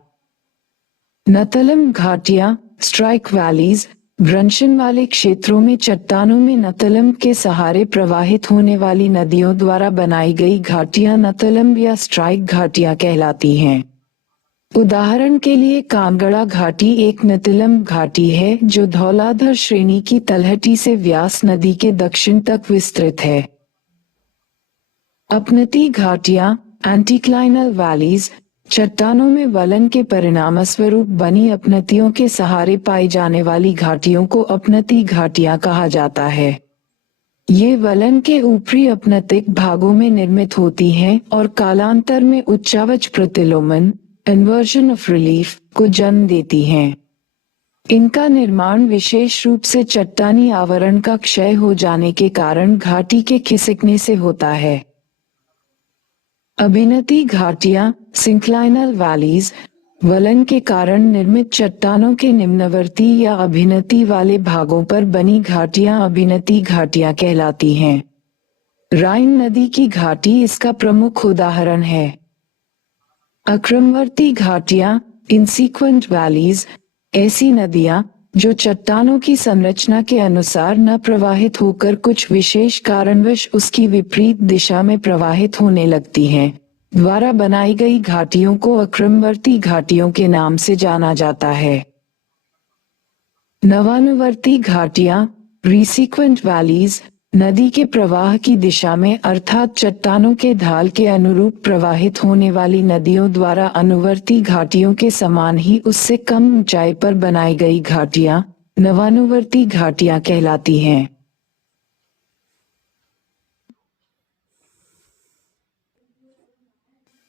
नतलम घाटियां, स्ट्राइक वैलीज, भ्रंशन वाले क्षेत्रों में चट्टानों में नतलम के सहारे प्रवाहित होने वाली नदियों द्वारा बनाई गई घाटियां नतलम या स्ट्राइक घाटियां कहलाती हैं। उदाहरण के लिए कांगड़ा घाटी एक नतलम घाटी है जो धौलाधर श्रेणी की तलहटी से व्यास नदी के दक्षिण तक विस्तृत है। अपनति घाटियां, एंटीक्लाइनल वैलीज, चट्टानों में वलन के परिणामस्वरूप बनी अपनतियों के सहारे पाई जाने वाली घाटियों को अपनति घाटियां कहा जाता है। ये वलन के ऊपरी अपनतिक भागों में निर्मित होती हैं और कालांतर में उच्चावच प्रतिलोमन, इन्वर्जन ऑफ रिलीफ को जन्म देती हैं। इनका निर्माण विशेष रूप से चट्टानी आवरण का क्षय हो जाने के कारण घाटी के खिसकने से होता है। अभिनति घाटियां, सिंक्लाइनल वैलीज, वलन के कारण निर्मित चट्टानों के निम्नवर्ती या अभिनति वाले भागों पर बनी घाटियां अभिनति घाटियां कहलाती हैं। राइन नदी की घाटी इसका प्रमुख उदाहरण है। अक्रमवर्ती घाटियां, इंसीक्वेंट वैलीज, ऐसी नदियां जो चट्टानों की संरचना के अनुसार न प्रवाहित होकर कुछ विशेष कारणवश उसकी विपरीत दिशा में प्रवाहित होने लगती हैं, द्वारा बनाई गई घाटियों को अक्रमवर्ती घाटियों के नाम से जाना जाता है। नवानुवर्ती घाटियां, रिसीक्वेंट वैलीज, नदी के प्रवाह की दिशा में अर्थात चट्टानों के ढाल के अनुरूप प्रवाहित होने वाली नदियों द्वारा अनुवर्ती घाटियों के समान ही उससे कम ऊंचाई पर बनाई गई घाटियां नवानुवर्ती घाटियां कहलाती हैं।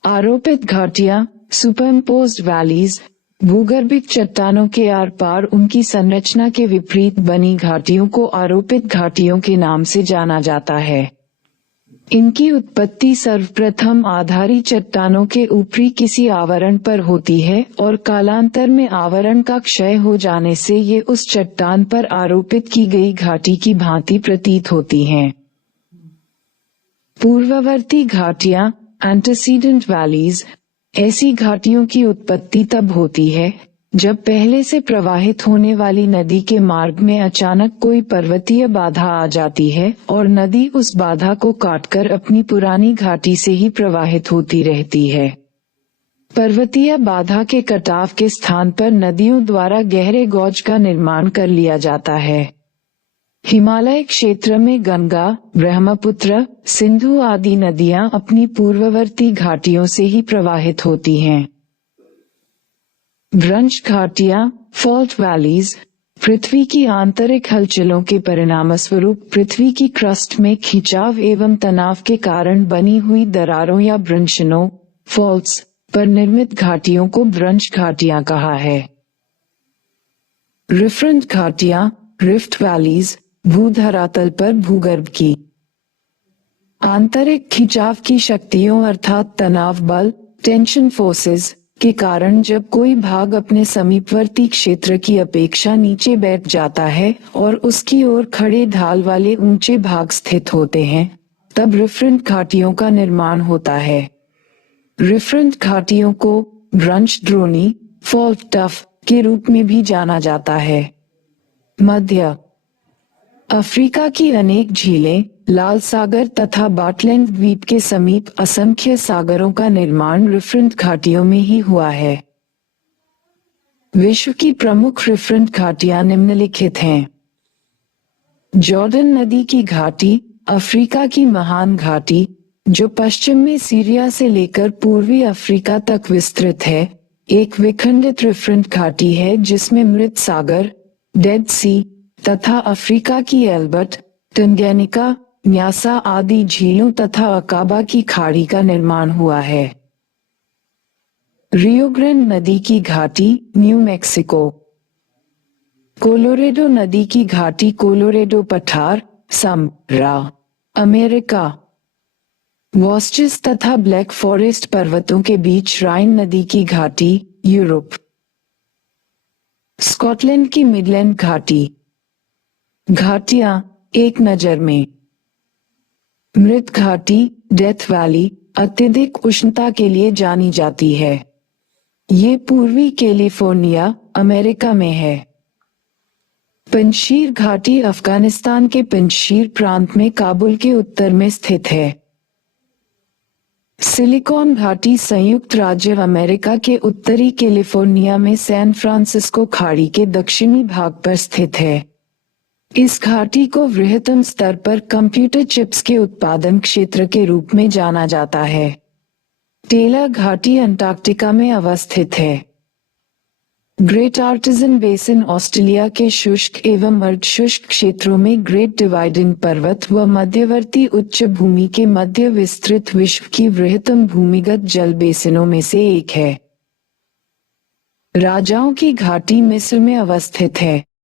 आरोपित घाटियां, सुपरइम्पोज्ड वैलीज, भूगर्भिक चट्टानों के आर पार उनकी संरचना के विपरीत बनी घाटियों को आरोपित घाटियों के नाम से जाना जाता है। इनकी उत्पत्ति सर्वप्रथम आधारी चट्टानों के ऊपरी किसी आवरण पर होती है और कालांतर में आवरण का क्षय हो जाने से ये उस चट्टान पर आरोपित की गई घाटी की भांति प्रतीत होती हैं। पूर्ववर्ती घाटियां, एंटेसीडेंट वैलीज, ऐसी घाटियों की उत्पत्ति तब होती है जब पहले से प्रवाहित होने वाली नदी के मार्ग में अचानक कोई पर्वतीय बाधा आ जाती है और नदी उस बाधा को काटकर अपनी पुरानी घाटी से ही प्रवाहित होती रहती है। पर्वतीय बाधा के कटाव के स्थान पर नदियों द्वारा गहरे गौज का निर्माण कर लिया जाता है। हिमालय क्षेत्र में गंगा, ब्रह्मपुत्र, सिंधु आदि नदियां अपनी पूर्ववर्ती घाटियों से ही प्रवाहित होती हैं। भ्रंश घाटियां, फॉल्ट वैलीज, पृथ्वी की आंतरिक हलचलों के परिणामस्वरूप पृथ्वी की क्रस्ट में खिंचाव एवं तनाव के कारण बनी हुई दरारों या भ्रंशनों, फॉल्ट्स पर निर्मित घाटियों को भ्रंश घाटियां कहा है। रिफरेंट घाटियां, रिफ्ट वैलीज, भूधरातल पर भूगर्भ की आंतरिक खिंचाव की शक्तियों अर्थात तनाव बल, टेंशन फोर्सेस के कारण जब कोई भाग अपने समीपवर्ती क्षेत्र की अपेक्षा नीचे बैठ जाता है और उसकी ओर खड़े ढाल वाले ऊंचे भाग स्थित होते हैं, तब रिफरेंट घाटियों का निर्माण होता है। रिफरेंट घाटियों को ब्रंश ड्रोनी, फॉल्ट टफ के रूप में भी जाना जाता है। मध्य अफ्रीका की अनेक झीलें, लाल सागर तथा बाटलैंड द्वीप के समीप असंख्य सागरों का निर्माण रिफरेंट घाटियों में ही हुआ है। विश्व की प्रमुख रिफरेंट घाटियां निम्नलिखित हैं। जॉर्डन नदी की घाटी, अफ्रीका की महान घाटी, जो पश्चिम में सीरिया से लेकर पूर्वी अफ्रीका तक विस्तृत है, एक विखंडित रिफरेंट घाटी है जिसमें मृत सागर, डेड सी तथा अफ्रीका की एल्बर्ट, टंगैनिका, न्यासा आदि झीलों तथा अकाबा की खाड़ी का निर्माण हुआ है। रियो ग्रैंड नदी की घाटी, न्यू मैक्सिको। कोलोरेडो नदी की घाटी, कोलोरेडो पठार, समरा, अमेरिका। वॉस्टिस तथा ब्लैक फॉरेस्ट पर्वतों के बीच राइन नदी की घाटी, यूरोप। स्कॉटलैंड की मिडलैंड घाटी। घाटियां एक नजर में। मृत घाटी, डेथ वैली, अत्यधिक उष्णता के लिए जानी जाती है। ये पूर्वी कैलिफोर्निया, अमेरिका में है। पंजशीर घाटी अफगानिस्तान के पंजशीर प्रांत में काबुल के उत्तर में स्थित है। सिलिकॉन घाटी संयुक्त राज्य अमेरिका के उत्तरी कैलिफोर्निया में सैन फ्रांसिस्को खाड़ी के दक्षिणी भाग पर स्थित है। इस घाटी को वृहत्तम स्तर पर कंप्यूटर चिप्स के उत्पादन क्षेत्र के रूप में जाना जाता है। टेलर घाटी अंटार्कटिका में अवस्थित है। ग्रेट आर्टिजन बेसिन ऑस्ट्रेलिया के शुष्क एवं अर्धशुष्क क्षेत्रों में ग्रेट डिवाइडेंड पर्वत व मध्यवर्ती उच्च भूमि के मध्य विस्तृत विश्व की वृहत्तम भूमिगत जल बेसिनों में से एक है। राजाओं की घाटी मिस्र में अवस्थित है।